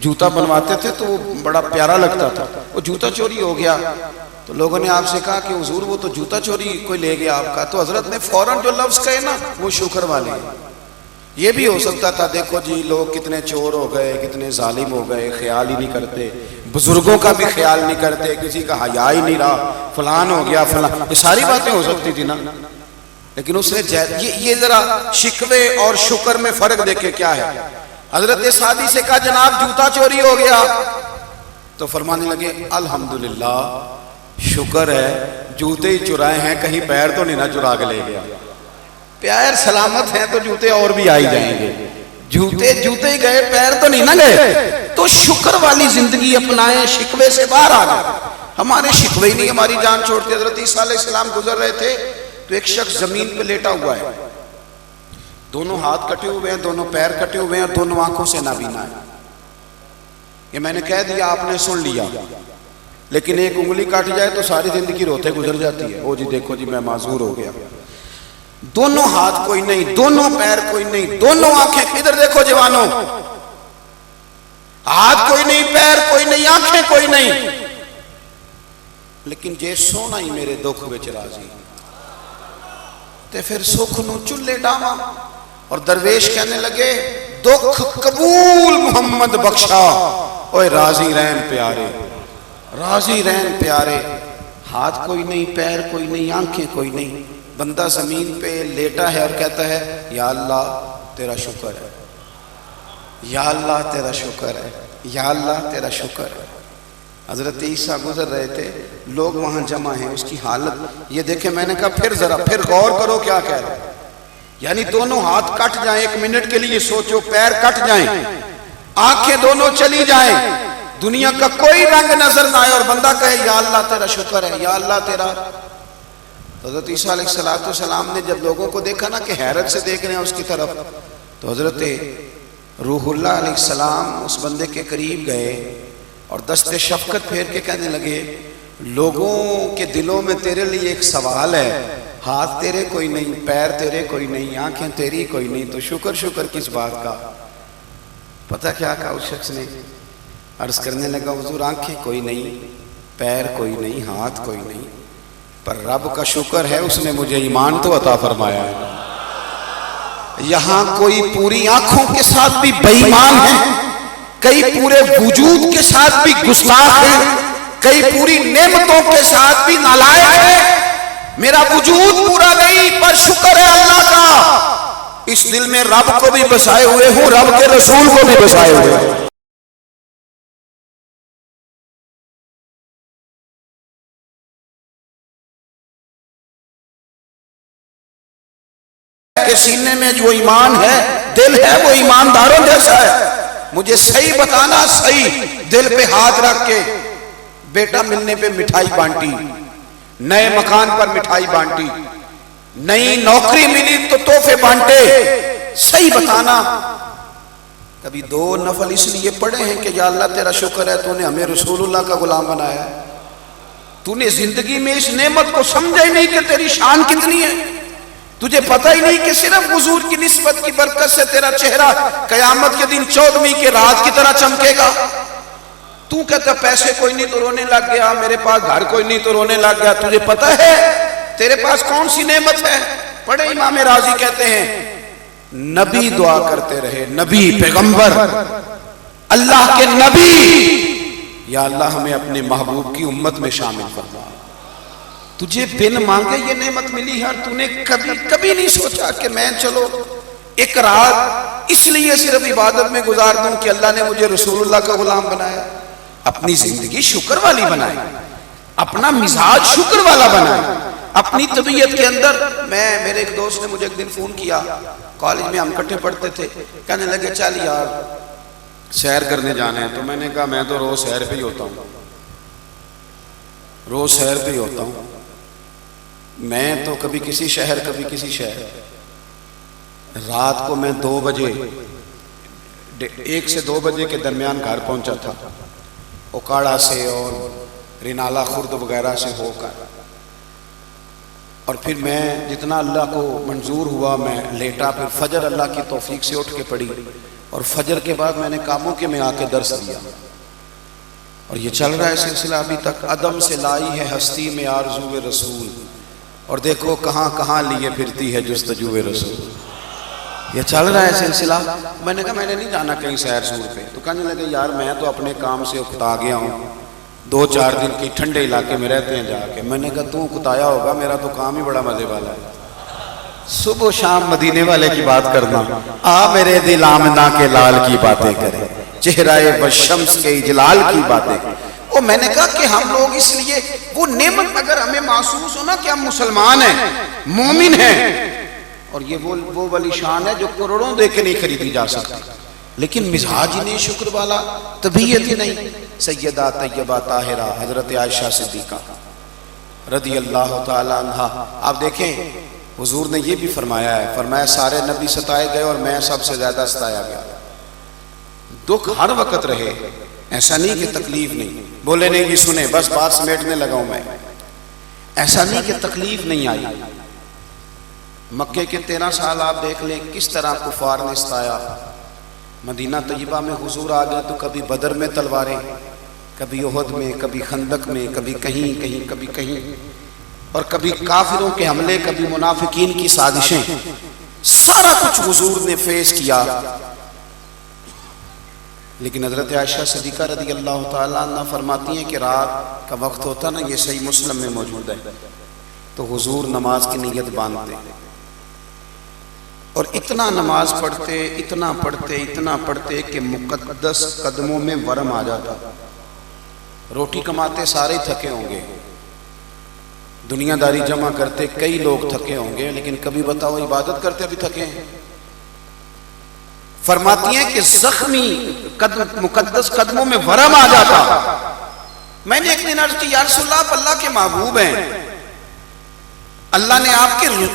جوتا بنواتے تھے تو وہ بڑا پیارا لگتا تھا. وہ جوتا چوری ہو گیا تو لوگوں نے آپ سے کہا کہ حضور وہ تو جوتا چوری کوئی لے گیا آپ کا. تو حضرت نے فوراً جو لفظ کہے نا، وہ شکر والے. یہ بھی ہو سکتا تھا دیکھو جی لوگ کتنے چور ہو گئے، کتنے ظالم ہو گئے، خیال ہی نہیں کرتے، بزرگوں کا بھی خیال نہیں کرتے، کسی کا حیا ہی نہیں رہا، فلان ہو گیا فلان، یہ ساری باتیں ہو سکتی تھی نا. لیکن اس نے یہ ذرا شکوے اور شکر میں فرق دیکھے کیا ہے. حضرت سعدی سے کہا جناب جوتا چوری ہو گیا، تو فرمانے لگے الحمدللہ، شکر ہے جوتے ہی چرائے ہیں، کہیں پیر تو نہیں نہ چرا کے لے گیا. پیر سلامت ہیں تو جوتے اور بھی آئی جائیں گے. جوتے ہی گئے، پیر تو نہیں نہ گئے. تو شکر والی زندگی اپنائیں، شکوے سے باہر آ گئے. ہمارے شکوے ہی نہیں ہماری جان چھوڑتے. حضرت عیسیٰ علیہ السلام گزر رہے تھے تو ایک شخص زمین پہ لیٹا ہوا ہے، دونوں ہاتھ کٹے ہوئے ہیں، دونوں پیر کٹے ہوئے ہیں، اور دونوں آنکھوں سے نابینا ہے. یہ میں نے کہہ دیا، آپ نے سن لیا. لیکن ایک انگلی کاٹ جائے تو ساری زندگی روتے گزر جاتی ہے. او جی دیکھو جی میں معذور ہو گیا. دونوں ہاتھ کوئی نہیں، دونوں پیر کوئی نہیں، دونوں آنکھیں، ادھر دیکھو جوانوں، ہاتھ کوئی نہیں، پیر کوئی نہیں، آنکھیں کوئی نہیں. لیکن جے سونا ہی میرے دکھ وچ راضی تے پھر سکھ نو چلے ڈاواں. اور درویش کہنے لگے دکھ قبول محمد بخشا، اوے راضی رہن پیارے، راضی رہن پیارے. ہاتھ کوئی نہیں، پیر کوئی نہیں، آنکھیں کوئی نہیں. بندہ زمین پہ لیٹا ہے اور کہتا ہے یا اللہ تیرا شکر ہے، یا اللہ تیرا شکر ہے، یا اللہ تیرا شکر ہے. حضرت عیسیٰ گزر رہے تھے، لوگ وہاں جمع ہیں، اس کی حالت یہ دیکھیں. میں نے کہا پھر غور کرو کیا کہہ رہے ہیں. یعنی دونوں ہاتھ کٹ جائیں، ایک منٹ کے لیے سوچو، پیر کٹ جائیں، آنکھیں دونوں چلی جائیں، دنیا کا کوئی رنگ نظر نہ آئے، اور بندہ کہے یا اللہ تیرا شکر ہے، یا اللہ تیرا. حضرت عیسیٰ علیہ السلام نے جب لوگوں کو دیکھا نا کہ حیرت سے دیکھ رہے ہیں اس کی طرف، تو حضرت روح اللہ علیہ السلام اس بندے کے قریب گئے اور دست شفقت پھیر کے کہنے لگے لوگوں کے دلوں میں تیرے لیے ایک سوال ہے، ہاتھ تیرے کوئی نہیں، پیر تیرے کوئی نہیں، آنکھیں تیری کوئی نہیں، تو شکر کس بات کا. پتہ کیا کہا اس شخص نے؟ عرض کرنے لگا حضور آنکھیں کوئی نہیں، پیر کوئی نہیں، ہاتھ کوئی نہیں، پر رب کا شکر ہے اس نے مجھے ایمان تو عطا فرمایا ہے. یہاں کوئی پوری آنکھوں کے ساتھ بھی بے ایمان ہے، کئی پورے وجود کے ساتھ بھی گستاخ ہے، کئی پوری نعمتوں کے ساتھ بھی نالائق ہے. میرا وجود پورا نہیں پر شکر ہے اللہ کا، اس دل میں رب کو بھی بسائے ہوئے ہوں، رب کے رسول کو بھی بسائے ہوئے ہوں. کہ سینے میں جو ایمان ہے، دل ہے وہ ایمانداروں جیسا ہے. مجھے صحیح بتانا، صحیح دل پہ ہاتھ رکھ کے. بیٹا ملنے پہ مٹھائی بانٹی، نئے مکان پر مٹھائی بانٹی، نئی نوکری ملی تو تحفے بانٹے. صحیح بتانا. کبھی 2 نفل اس لیے پڑھے ہیں کہ یا اللہ تیرا شکر ہے تو نے ہمیں رسول اللہ کا غلام بنایا. تو نے زندگی میں اس نعمت کو سمجھا ہی نہیں کہ تیری شان کتنی ہے. تجھے پتہ ہی نہیں کہ صرف حضور کی نسبت کی برکت سے تیرا چہرہ قیامت کے دن 14ویں کے رات کی طرح چمکے گا. تو کہتا پیسے کوئی نہیں تو رونے لگ گیا، میرے پاس گھر کوئی نہیں تو رونے لگ گیا. تجھے پتہ ہے تیرے پاس کون سی نعمت ہے؟ پڑھے امام راضی کہتے ہیں نبی دعا کرتے رہے، نبی پیغمبر اللہ کے نبی، یا اللہ ہمیں اپنے محبوب کی امت میں شامل فرما. تجھے بن مانگے یہ نعمت ملی ہے اور تو نے کبھی نہیں سوچا کہ میں چلو ایک رات اس لیے صرف عبادت میں گزار دوں کہ اللہ نے مجھے رسول اللہ کا غلام بنایا. اپنی زندگی شکر والی بنائی، اپنا مزاج شکر والا بنائی. اپنی طبیعت کے اندر میرے ایک دوست نے مجھے ایک دن فون کیا، کالج میں ہم اکٹھے پڑھتے تھے، کہنے لگے چل یار سیر کرنے جانا ہے. تو میں نے کہا میں تو روز سیر پہ ہی ہوتا ہوں، روز سیر پہ ہی ہوتا ہوں. میں تو کبھی کسی شہر کبھی کسی شہر. رات کو میں 2 بجے 1 سے 2 بجے کے درمیان گھر پہنچا تھا، اوکاڑا سے اور رینالا خرد وغیرہ سے ہو کر. اور پھر میں جتنا اللہ کو منظور ہوا میں لیٹا. پھر فجر اللہ کی توفیق سے اٹھ کے پڑھی اور فجر کے بعد میں نے کاموں کے میں آ کے درس دیا. اور یہ چل رہا ہے سلسلہ ابھی تک. عدم سے لائی ہے ہستی میں آرزو رسول، اور دیکھو کہاں کہاں لیے پھرتی ہے جستجو رسول. یہ چل رہا ہے سلسلہ. میں نے کہا میں نے نہیں جانا کہیں سیر سور پہ. تو کہنے لگے یار میں تو اپنے کام سے اکتا گیا ہوں، 2-4 دن کی ٹھنڈے علاقے میں رہتے ہیں جا کے. میں نے کہا تو اکتایا ہوگا، میرا تو کام ہی بڑا مزے والا ہے. صبح و شام مدینے والے کی بات کرنا. آ میرے دل آمنہ کے لال کی باتیں کرے، چہرہ بشمس کے اجلال کی باتیں کرے. اور میں نے کہا کہ ہم لوگ اس لیے وہ نعمت اگر ہمیں محسوس ہونا کہ ہم مسلمان ہیں، مومن ہیں، اور یہ وہ والی شان ہے جو کروڑوں دے کے نہیں خریدی جا سکتی، لیکن مزاج ہی نہیں شکر والا، طبیعت ہی نہیں. سیدہ طیبہ طاہرہ حضرت عائشہ صدیقہ رضی اللہ تعالی عنہ، آپ دیکھیں حضور نے یہ بھی فرمایا ہے، فرمایا سارے نبی ستائے گئے اور میں سب سے زیادہ ستایا گیا. دکھ ہر وقت رہے، ایسا نہیں کہ تکلیف نہیں. بولے نہیں جی سنیں بس بات سمیٹنے لگا ہوں میں. ایسا نہیں کہ تکلیف نہیں آئی. مکے کے 13 سال آپ دیکھ لیں کس طرح کفار نے ستایا. مدینہ طیبہ میں حضور آ گئے تو کبھی بدر میں تلواریں، کبھی احد میں، کبھی خندق میں، کبھی کہیں کہیں کبھی کہیں، اور کبھی کافروں کے حملے، کبھی منافقین کی سازشیں. سارا کچھ حضور نے فیس کیا. لیکن حضرت عائشہ صدیقہ رضی اللہ تعالیٰ عنہ فرماتی ہیں کہ رات کا وقت ہوتا نا، یہ صحیح مسلم میں موجود ہے، تو حضور نماز کی نیت باندھتے اور اتنا نماز پڑھتے اتنا پڑھتے اتنا پڑھتے کہ مقدس قدموں میں ورم آ جاتا. روٹی کماتے سارے تھکے ہوں گے، دنیا داری جمع کرتے کئی لوگ تھکے ہوں گے، لیکن کبھی بتاؤ عبادت کرتے بھی تھکے ہیں. فرماتی ہیں کہ زخمی مقدس قدموں میں ورم آ جاتا. میں نے ایک دن عرض کی یا رسول اللہ آپ اللہ کے محبوب ہیں، اللہ نے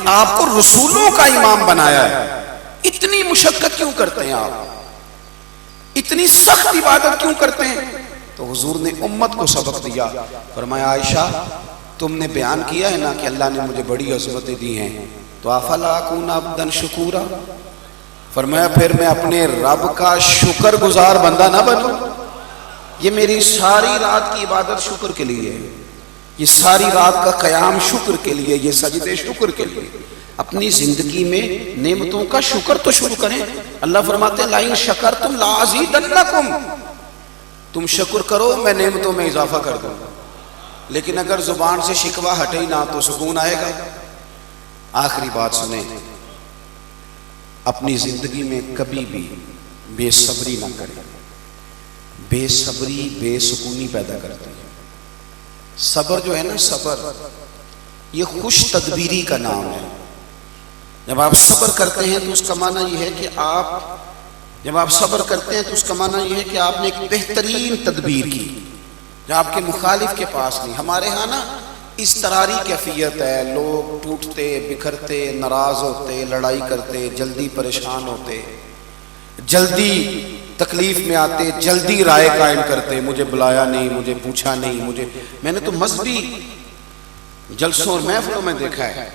آپ کو رسولوں کا امام بنایا ہے، اتنی مشقت کیوں کرتے ہیں آپ، اتنی سخت عبادت کیوں کرتے ہیں؟ تو حضور نے امت کو سبق دیا. فرمایا عائشہ تم نے بیان کیا ہے نا کہ اللہ نے مجھے بڑی عظمتیں دی ہیں، تو افلا اکون عبدا شکورا، فرمایا پھر میں اپنے رب کا شکر گزار بندہ نہ بنوں؟ یہ میری ساری رات کی عبادت شکر کے لیے ہے، یہ ساری رات کا قیام شکر کے لیے، یہ سجدے شکر کے لیے. اپنی زندگی میں نعمتوں کا شکر تو شروع کریں. اللہ فرماتے ہیں لَإِن شَكَرْتُمْ لَأَزِيدَنَّكُمْ، تم شکر کرو میں نعمتوں میں اضافہ کر دوں. لیکن اگر زبان سے شکوہ ہٹے نہ تو سکون آئے گا. آخری بات سنیں، اپنی زندگی میں کبھی بھی بے صبری نہ کریں. بے صبری بے سکونی پیدا کرتی ہے. صبر جو ہے نا، صبر یہ خوش تدبیری کا نام ہے. جب آپ صبر کرتے ہیں تو اس کا معنی یہ ہے کہ جب آپ صبر کرتے ہیں تو اس کا معنی یہ ہے کہ آپ نے ایک بہترین تدبیر کی جو آپ کے مخالف کے پاس نہیں. ہمارے ہاں نا اضطراری کیفیت ہے، لوگ ٹوٹتے بکھرتے ناراض ہوتے لڑائی کرتے جلدی پریشان ہوتے جلدی تکلیف میں آتے جلدی رائے قائم کرتے، مجھے بلایا نہیں، مجھے پوچھا نہیں. میں نے تو مذہبی جلسوں اور محفلوں میں دیکھا ہے،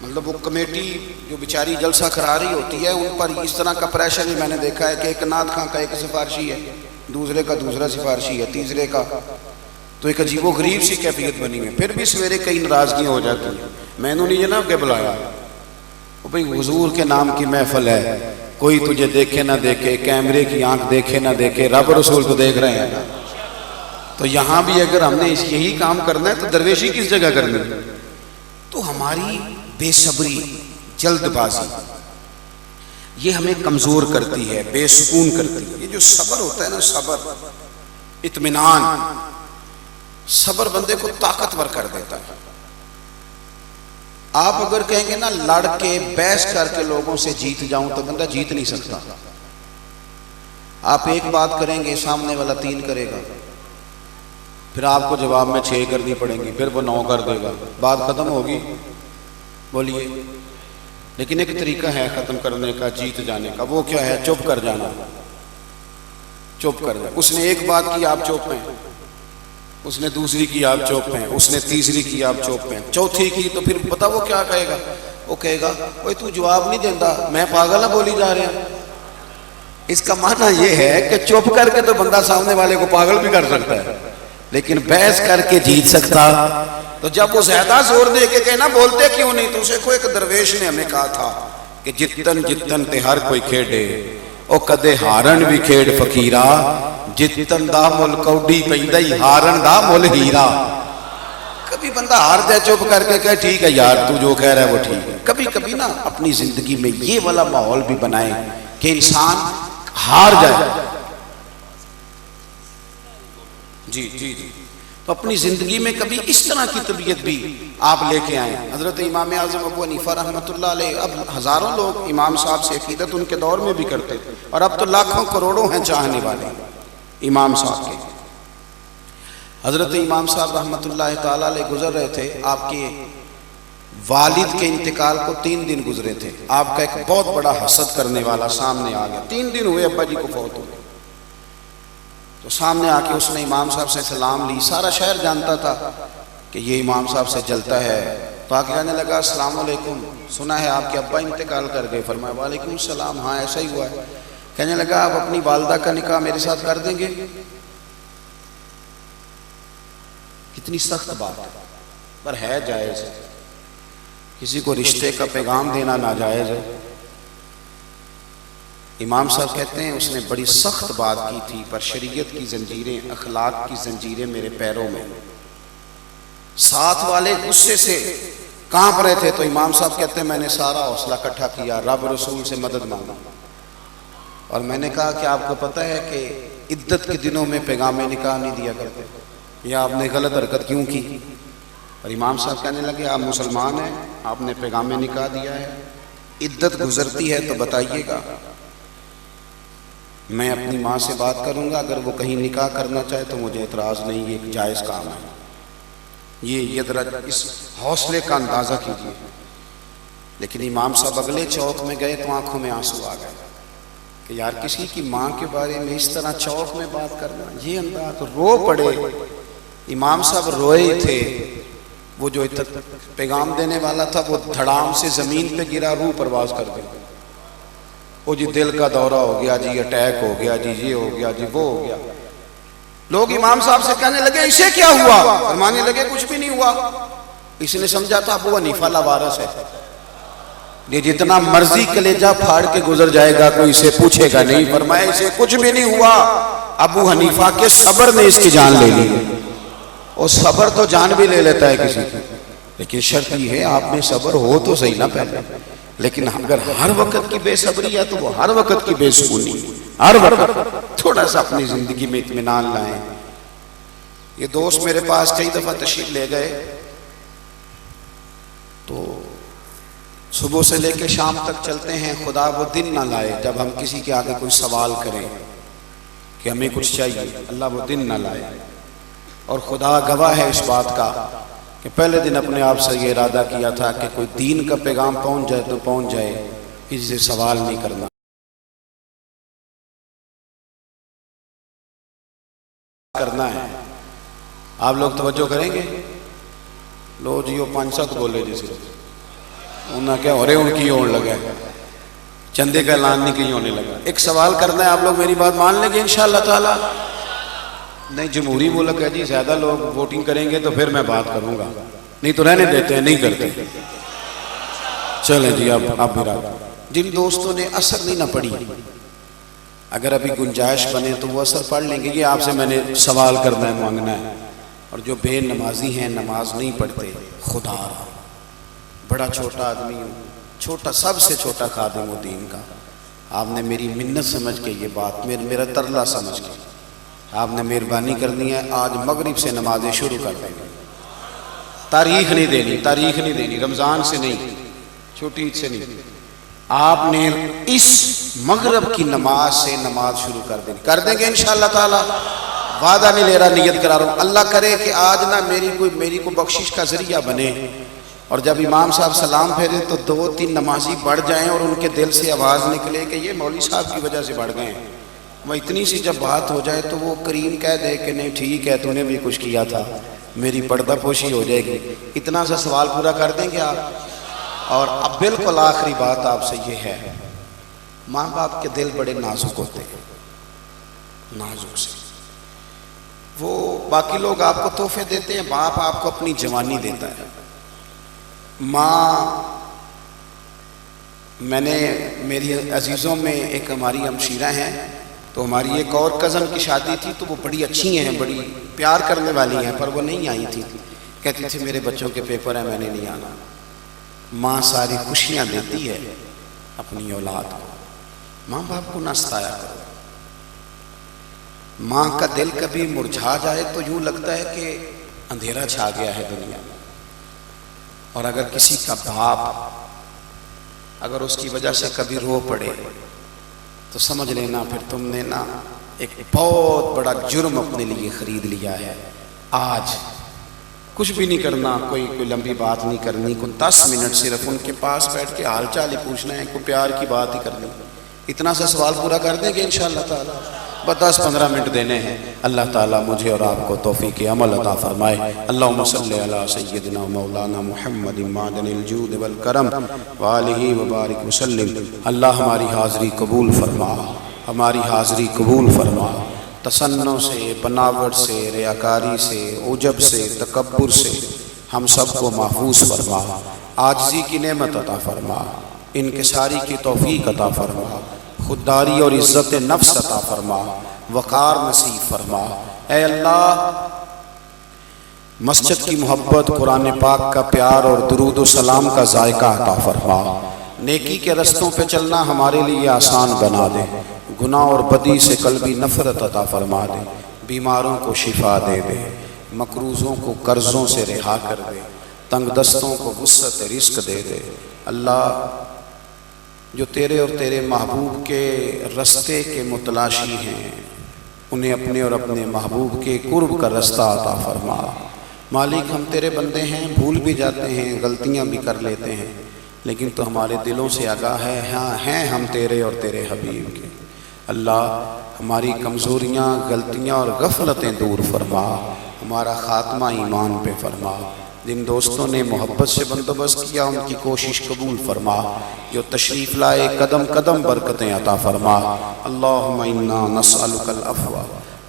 مطلب وہ کمیٹی جو بیچاری جلسہ کرا رہی ہوتی ہے ان پر اس طرح کا پریشر بھی میں نے دیکھا ہے کہ ایک نعت خواں کا ایک سفارشی ہے، دوسرے کا دوسرا سفارشی ہے، تیسرے کا، تو ایک عجیب و غریب سی کیفیت بنی ہوئی. پھر بھی سویرے کئی ناراضگیاں ہو جاتی ہیں. میں نے نہیں جناب کہ بلایا، وہ بھئی حضور کے نام کی محفل ہے، کوئی تجھے دیکھے نہ دیکھے، کیمرے کی آنکھ دیکھے نہ دیکھے، رب رسول تو دیکھ رہے ہیں نا. تو یہاں بھی اگر ہم نے یہی کام کرنا ہے تو درویشی کس جگہ کرنی ہے؟ تو ہماری بے صبری، جلد بازی، یہ ہمیں کمزور کرتی ہے، بے سکون کرتی ہے. یہ جو صبر ہوتا ہے نا، صبر، اطمینان، صبر بندے کو طاقتور کر دیتا ہے. آپ اگر کہیں گے نا لڑ کے بحث کر کے لوگوں سے جیت جاؤں تو بندہ جیت نہیں سکتا. آپ ایک بات کریں گے سامنے والا 3 کرے گا، پھر آپ کو جواب میں 6 کرنی پڑیں گی، پھر وہ 9 کر دے گا، بات ختم ہوگی. بولیے. لیکن ایک طریقہ ہے ختم کرنے کا، جیت جانے کا، وہ کیا ہے؟ چپ کر جانا. چپ کر جانا. اس نے ایک بات کی آپ چپ ہیں، اس نے دوسری کی آپ چپ ہیں، اس نے تیسری کی آپ چپ ہیں، چوتھی کی تو پھر پتا وہ کیا کہے گا؟ وہ کہے گا اوئے تو جواب نہیں دیتا، میں پاگل ہوں بولی جا رہے ہیں. اس کا معنی یہ ہے کہ چپ کر کے تو بندہ سامنے والے کو پاگل بھی کر سکتا ہے لیکن بحث کر کے جیت سکتا. تو جب وہ زیادہ زور دے کے کہنا بولتے کیوں نہیں، تو اسے کو ایک درویش نے ہمیں کہا تھا کہ جتن جتن تے ہر کوئی کھیڑے او کدے ہارن بھی کھیڑ فقیرا، جتن دا مل کوڈی پیندہ ہی ہارن دا مل ہیرا. کبھی بندہ ہار دے چپ کر کے کہے ٹھیک ہے یار تو جو کہہ رہا ہے وہ ٹھیک ہے. کبھی کبھی نا اپنی زندگی میں یہ والا ماحول بھی بنائیں کہ انسان ہار جائے. جی جی جی. تو اپنی زندگی میں کبھی اس طرح کی طبیعت بھی آپ لے کے آئیں. حضرت امام اعظم ابو حنیفہ رحمۃ اللہ علیہ، اب ہزاروں لوگ امام صاحب سے عقیدت ان کے دور میں بھی کرتے تھے، اور اب تو لاکھوں کروڑوں ہیں چاہنے والے امام صاحب کے. حضرت امام صاحب رحمۃ اللہ تعالی علیہ گزر رہے تھے، آپ کے والد کے انتقال کو 3 دن گزرے تھے. آپ کا ایک بہت بڑا حسد کرنے والا سامنے آ گیا. 3 دن ہوئے ابا جی کو فوت ہوئے. تو سامنے آ کے اس نے امام صاحب سے سلام لی. سارا شہر جانتا تھا کہ یہ امام صاحب سے جلتا ہے. تو آ کے کہنے لگا السلام علیکم، سنا ہے آپ کے ابا انتقال کر گئے. فرمایا وعلیکم السلام، ہاں ایسا ہی ہوا ہے. کہنے لگا آپ اپنی والدہ کا نکاح میرے ساتھ کر دیں گے؟ کتنی سخت بات ہے، پر ہے جائز. کسی کو رشتے کا پیغام دینا ناجائز ہے. امام صاحب کہتے ہیں اس نے بڑی سخت بات کی تھی، پر شریعت کی زنجیریں، اخلاق کی زنجیریں میرے پیروں میں. ساتھ والے غصے سے کانپ رہے تھے. تو امام صاحب کہتے ہیں میں نے سارا حوصلہ اکٹھا کیا، رب رسول سے مدد مانگا، اور میں نے کہا کہ آپ کو پتہ ہے کہ عدت کے دنوں میں پیغام نکاح نہیں دیا کرتے، یا آپ نے غلط حرکت کیوں کی؟ اور امام صاحب کہنے لگے آپ مسلمان ہیں، آپ نے پیغام نکاح دیا ہے، عدت گزرتی ہے تو بتائیے گا، میں اپنی ماں سے بات کروں گا، اگر وہ کہیں نکاح کرنا چاہے تو مجھے اعتراض نہیں، یہ ایک جائز کام ہے. یہ ذرا اس حوصلے کا اندازہ کیجیے. لیکن امام صاحب اگلے چوک میں گئے تو آنکھوں میں آنسو آ گئے کہ یار کسی کی ماں کے بارے میں اس طرح چوک میں بات کرنا، یہ انداز. رو پڑے. امام صاحب روئے تھے. وہ جو پیغام دینے والا تھا وہ دھڑام سے زمین پہ گرا، روح پرواز کر گیا. وہ جی دل کا دورہ ہو گیا جی، اٹیک ہو گیا جی، یہ ہو گیا جی، وہ ہو گیا. لوگ امام صاحب سے کہنے لگے اسے کیا ہوا؟ فرمانے لگے کچھ بھی نہیں ہوا. اس نے سمجھا تھا ابو حنیفہ لاوارث ہے، یہ جتنا مرضی کلیجہ پھاڑ کے گزر جائے گا کوئی اسے پوچھے گا نہیں. فرمایا اسے کچھ بھی نہیں ہوا، ابو حنیفہ کے صبر نے اس کی جان لے لی. اور صبر تو جان بھی لے لیتا ہے کسی کی، لیکن شرط یہ ہے آپ میں صبر ہو تو صحیح نہ پہلے. لیکن اگر ہر وقت کی بے صبری ہے تو وہ ہر وقت کی بے سکونی. ہر وقت تھوڑا سا اپنی زندگی میں اطمینان لائیں. یہ دوست میرے پاس کئی دفعہ تشریف لے گئے تو صبح سے لے کے شام تک چلتے ہیں، خدا وہ دن نہ لائے جب ہم کسی کے آگے کوئی سوال کریں کہ ہمیں کچھ چاہیے، اللہ وہ دن نہ لائے۔ اور خدا گواہ ہے اس بات کا کہ پہلے دن اپنے آپ سے یہ ارادہ کیا تھا کہ کوئی دین کا پیغام پہنچ جائے تو پہنچ جائے، کسی سے سوال نہیں کرنا۔ ہے آپ لوگ توجہ کریں گے؟ لو جی وہ 5-7 بولے جی صرف انہاں کیا ہو رہے ان کی ہونے لگا ہے، چندے کا اعلان نہیں کہیں ہونے لگا۔ ایک سوال کرنا ہے، آپ لوگ میری بات مان لیں گے انشاءاللہ تعالی؟ نہیں، جمہوری ملک ہے جی، زیادہ لوگ ووٹنگ کریں گے تو پھر میں بات کروں گا، نہیں تو رہنے دیتے ہیں، نہیں کرتے۔ چلیں جی اب بھی رات جن دوستوں نے اثر نہیں نہ پڑھی، اگر ابھی گنجائش بنے تو وہ اثر پڑھ لیں گے۔ یہ آپ سے میں نے سوال کرنا ہے، مانگنا ہے۔ اور جو بے نمازی ہیں، نماز نہیں پڑھتے، خدا را بڑا چھوٹا آدمی ہوں، چھوٹا، سب سے چھوٹا خادم ہوں دین کا، آپ نے میری منت سمجھ کے یہ بات، میرا ترلا سمجھ کے آپ نے مہربانی کرنی ہے، آج مغرب سے نمازیں شروع کر دیں گے۔ تاریخ نہیں دینی، تاریخ نہیں دینی، رمضان سے نہیں، چھوٹی عید سے نہیں، آپ نے اس مغرب کی نماز سے نماز شروع کر دیں گے انشاءاللہ تعالی۔ وعدہ نہیں لے رہا، نیت کرا رہا ہوں، اللہ کرے کہ آج نہ میری کو بخشش کا ذریعہ بنے، اور جب امام صاحب سلام پھیرے تو 2-3 نمازی بڑھ جائیں اور ان کے دل سے آواز نکلے کہ یہ مولوی صاحب کی وجہ سے بڑھ گئے ہیں۔ وہ اتنی سی جب بات ہو جائے تو وہ کریم کہہ دے کہ نہیں ٹھیک ہے، تو نے بھی کچھ کیا تھا، میری پردہ پوشی ہو جائے گی۔ اتنا سا سوال پورا کر دیں گے آپ؟ اور اب بالکل آخری بات آپ سے یہ ہے، ماں باپ کے دل بڑے نازک ہوتے ہیں، نازک سے وہ باقی لوگ آپ کو تحفے دیتے ہیں، باپ آپ کو اپنی جوانی دیتا ہے۔ ماں، میں نے میری عزیزوں میں ایک ہماری ہمشیرہ ہیں، تو ہماری ایک اور کزن کی شادی تھی، تو وہ بڑی اچھی ہیں، بڑی پیار کرنے والی ہیں، پر وہ نہیں آئی تھی، کہتی تھی میرے بچوں کے پیپر ہیں، میں نے نہیں آنا۔ ماں ساری خوشیاں دیتی ہے اپنی اولاد کو، ماں باپ کو نہ ستایا کرو۔ ماں کا دل کبھی مرجھا جائے تو یوں لگتا ہے کہ اندھیرا چھا گیا ہے دنیا میں، اور اگر کسی کا باپ اگر اس کی وجہ سے کبھی رو پڑے تو سمجھ لینا پھر تم نے نا ایک بہت بڑا جرم اپنے لیے خرید لیا ہے۔ آج کچھ بھی نہیں کرنا، کوئی لمبی بات نہیں کرنی، کوئی 10 منٹ صرف ان کے پاس بیٹھ کے حال چال ہی پوچھنا ہے، کوئی پیار کی بات ہی کرنی، اتنا سا سوال پورا کر دیں گے انشاءاللہ تعالی۔ بس 10-15 منٹ دینے ہیں۔ اللہ تعالیٰ مجھے اور آپ کو توفیق عمل عطا فرمائے۔ اللہم صلی علی سیدنا مولانا محمد معدن الجود والکرم وآلہ وبارک وسلم۔ اللہ ہماری حاضری قبول فرما، ہماری حاضری قبول فرما، تصنع سے، بناوٹ سے، ریاکاری سے، عجب سے، تکبر سے ہم سب کو محفوظ فرما، عاجزی کی نعمت عطا فرما، انکساری کی توفیق عطا فرما، خودداری اور عزت نفس عطا فرما، وقار نصیب فرما۔ اے اللہ، مسجد کی محبت، قرآن پاک کا پیار اور درود و سلام کا ذائقہ عطا فرما، نیکی کے رستوں پہ چلنا ہمارے لیے آسان بنا دے، گناہ اور بدی سے قلبی نفرت عطا فرما دے، بیماروں کو شفا دے دے، مقروضوں کو قرضوں سے رہا کر دے، تنگ دستوں کو وسعت رزق دے دے۔ اللہ، جو تیرے اور تیرے محبوب کے رستے کے متلاشی ہیں، انہیں اپنے اور اپنے محبوب کے قرب کا رستہ عطا فرما۔ مالک، ہم تیرے بندے ہیں، بھول بھی جاتے ہیں، غلطیاں بھی کر لیتے ہیں، لیکن تو ہمارے دلوں سے آگاہ ہے، ہاں ہیں ہم تیرے اور تیرے حبیب کے۔ اللہ، ہماری کمزوریاں، غلطیاں اور غفلتیں دور فرما، ہمارا خاتمہ ایمان پہ فرما۔ جن دوستوں نے محبت سے بندوبست کیا ان کی کوشش قبول فرما، جو تشریف لائے قدم قدم برکتیں عطا فرما۔ اللہم انا نسألک العفو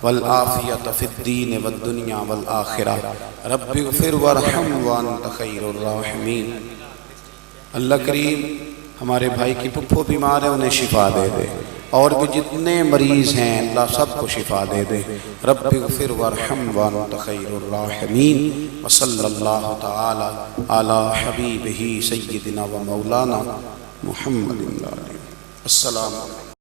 والعافیۃ فی الدین والدنیا والآخرہ، رب اغفر وارحم وانت خیر الراحمین۔ اللہ کریم، ہمارے بھائی کی پھپھو بیمار ہے، انہیں شفا دے دے، اور بھی جتنے مریض ہیں اللہ سب کو شفا دے دے۔ رب اغفر وارحم وانت خیر الراحمین، وصلی اللہ تعالی علی حبیبہ سیدنا و مولانا محمد۔ السلام علیکم۔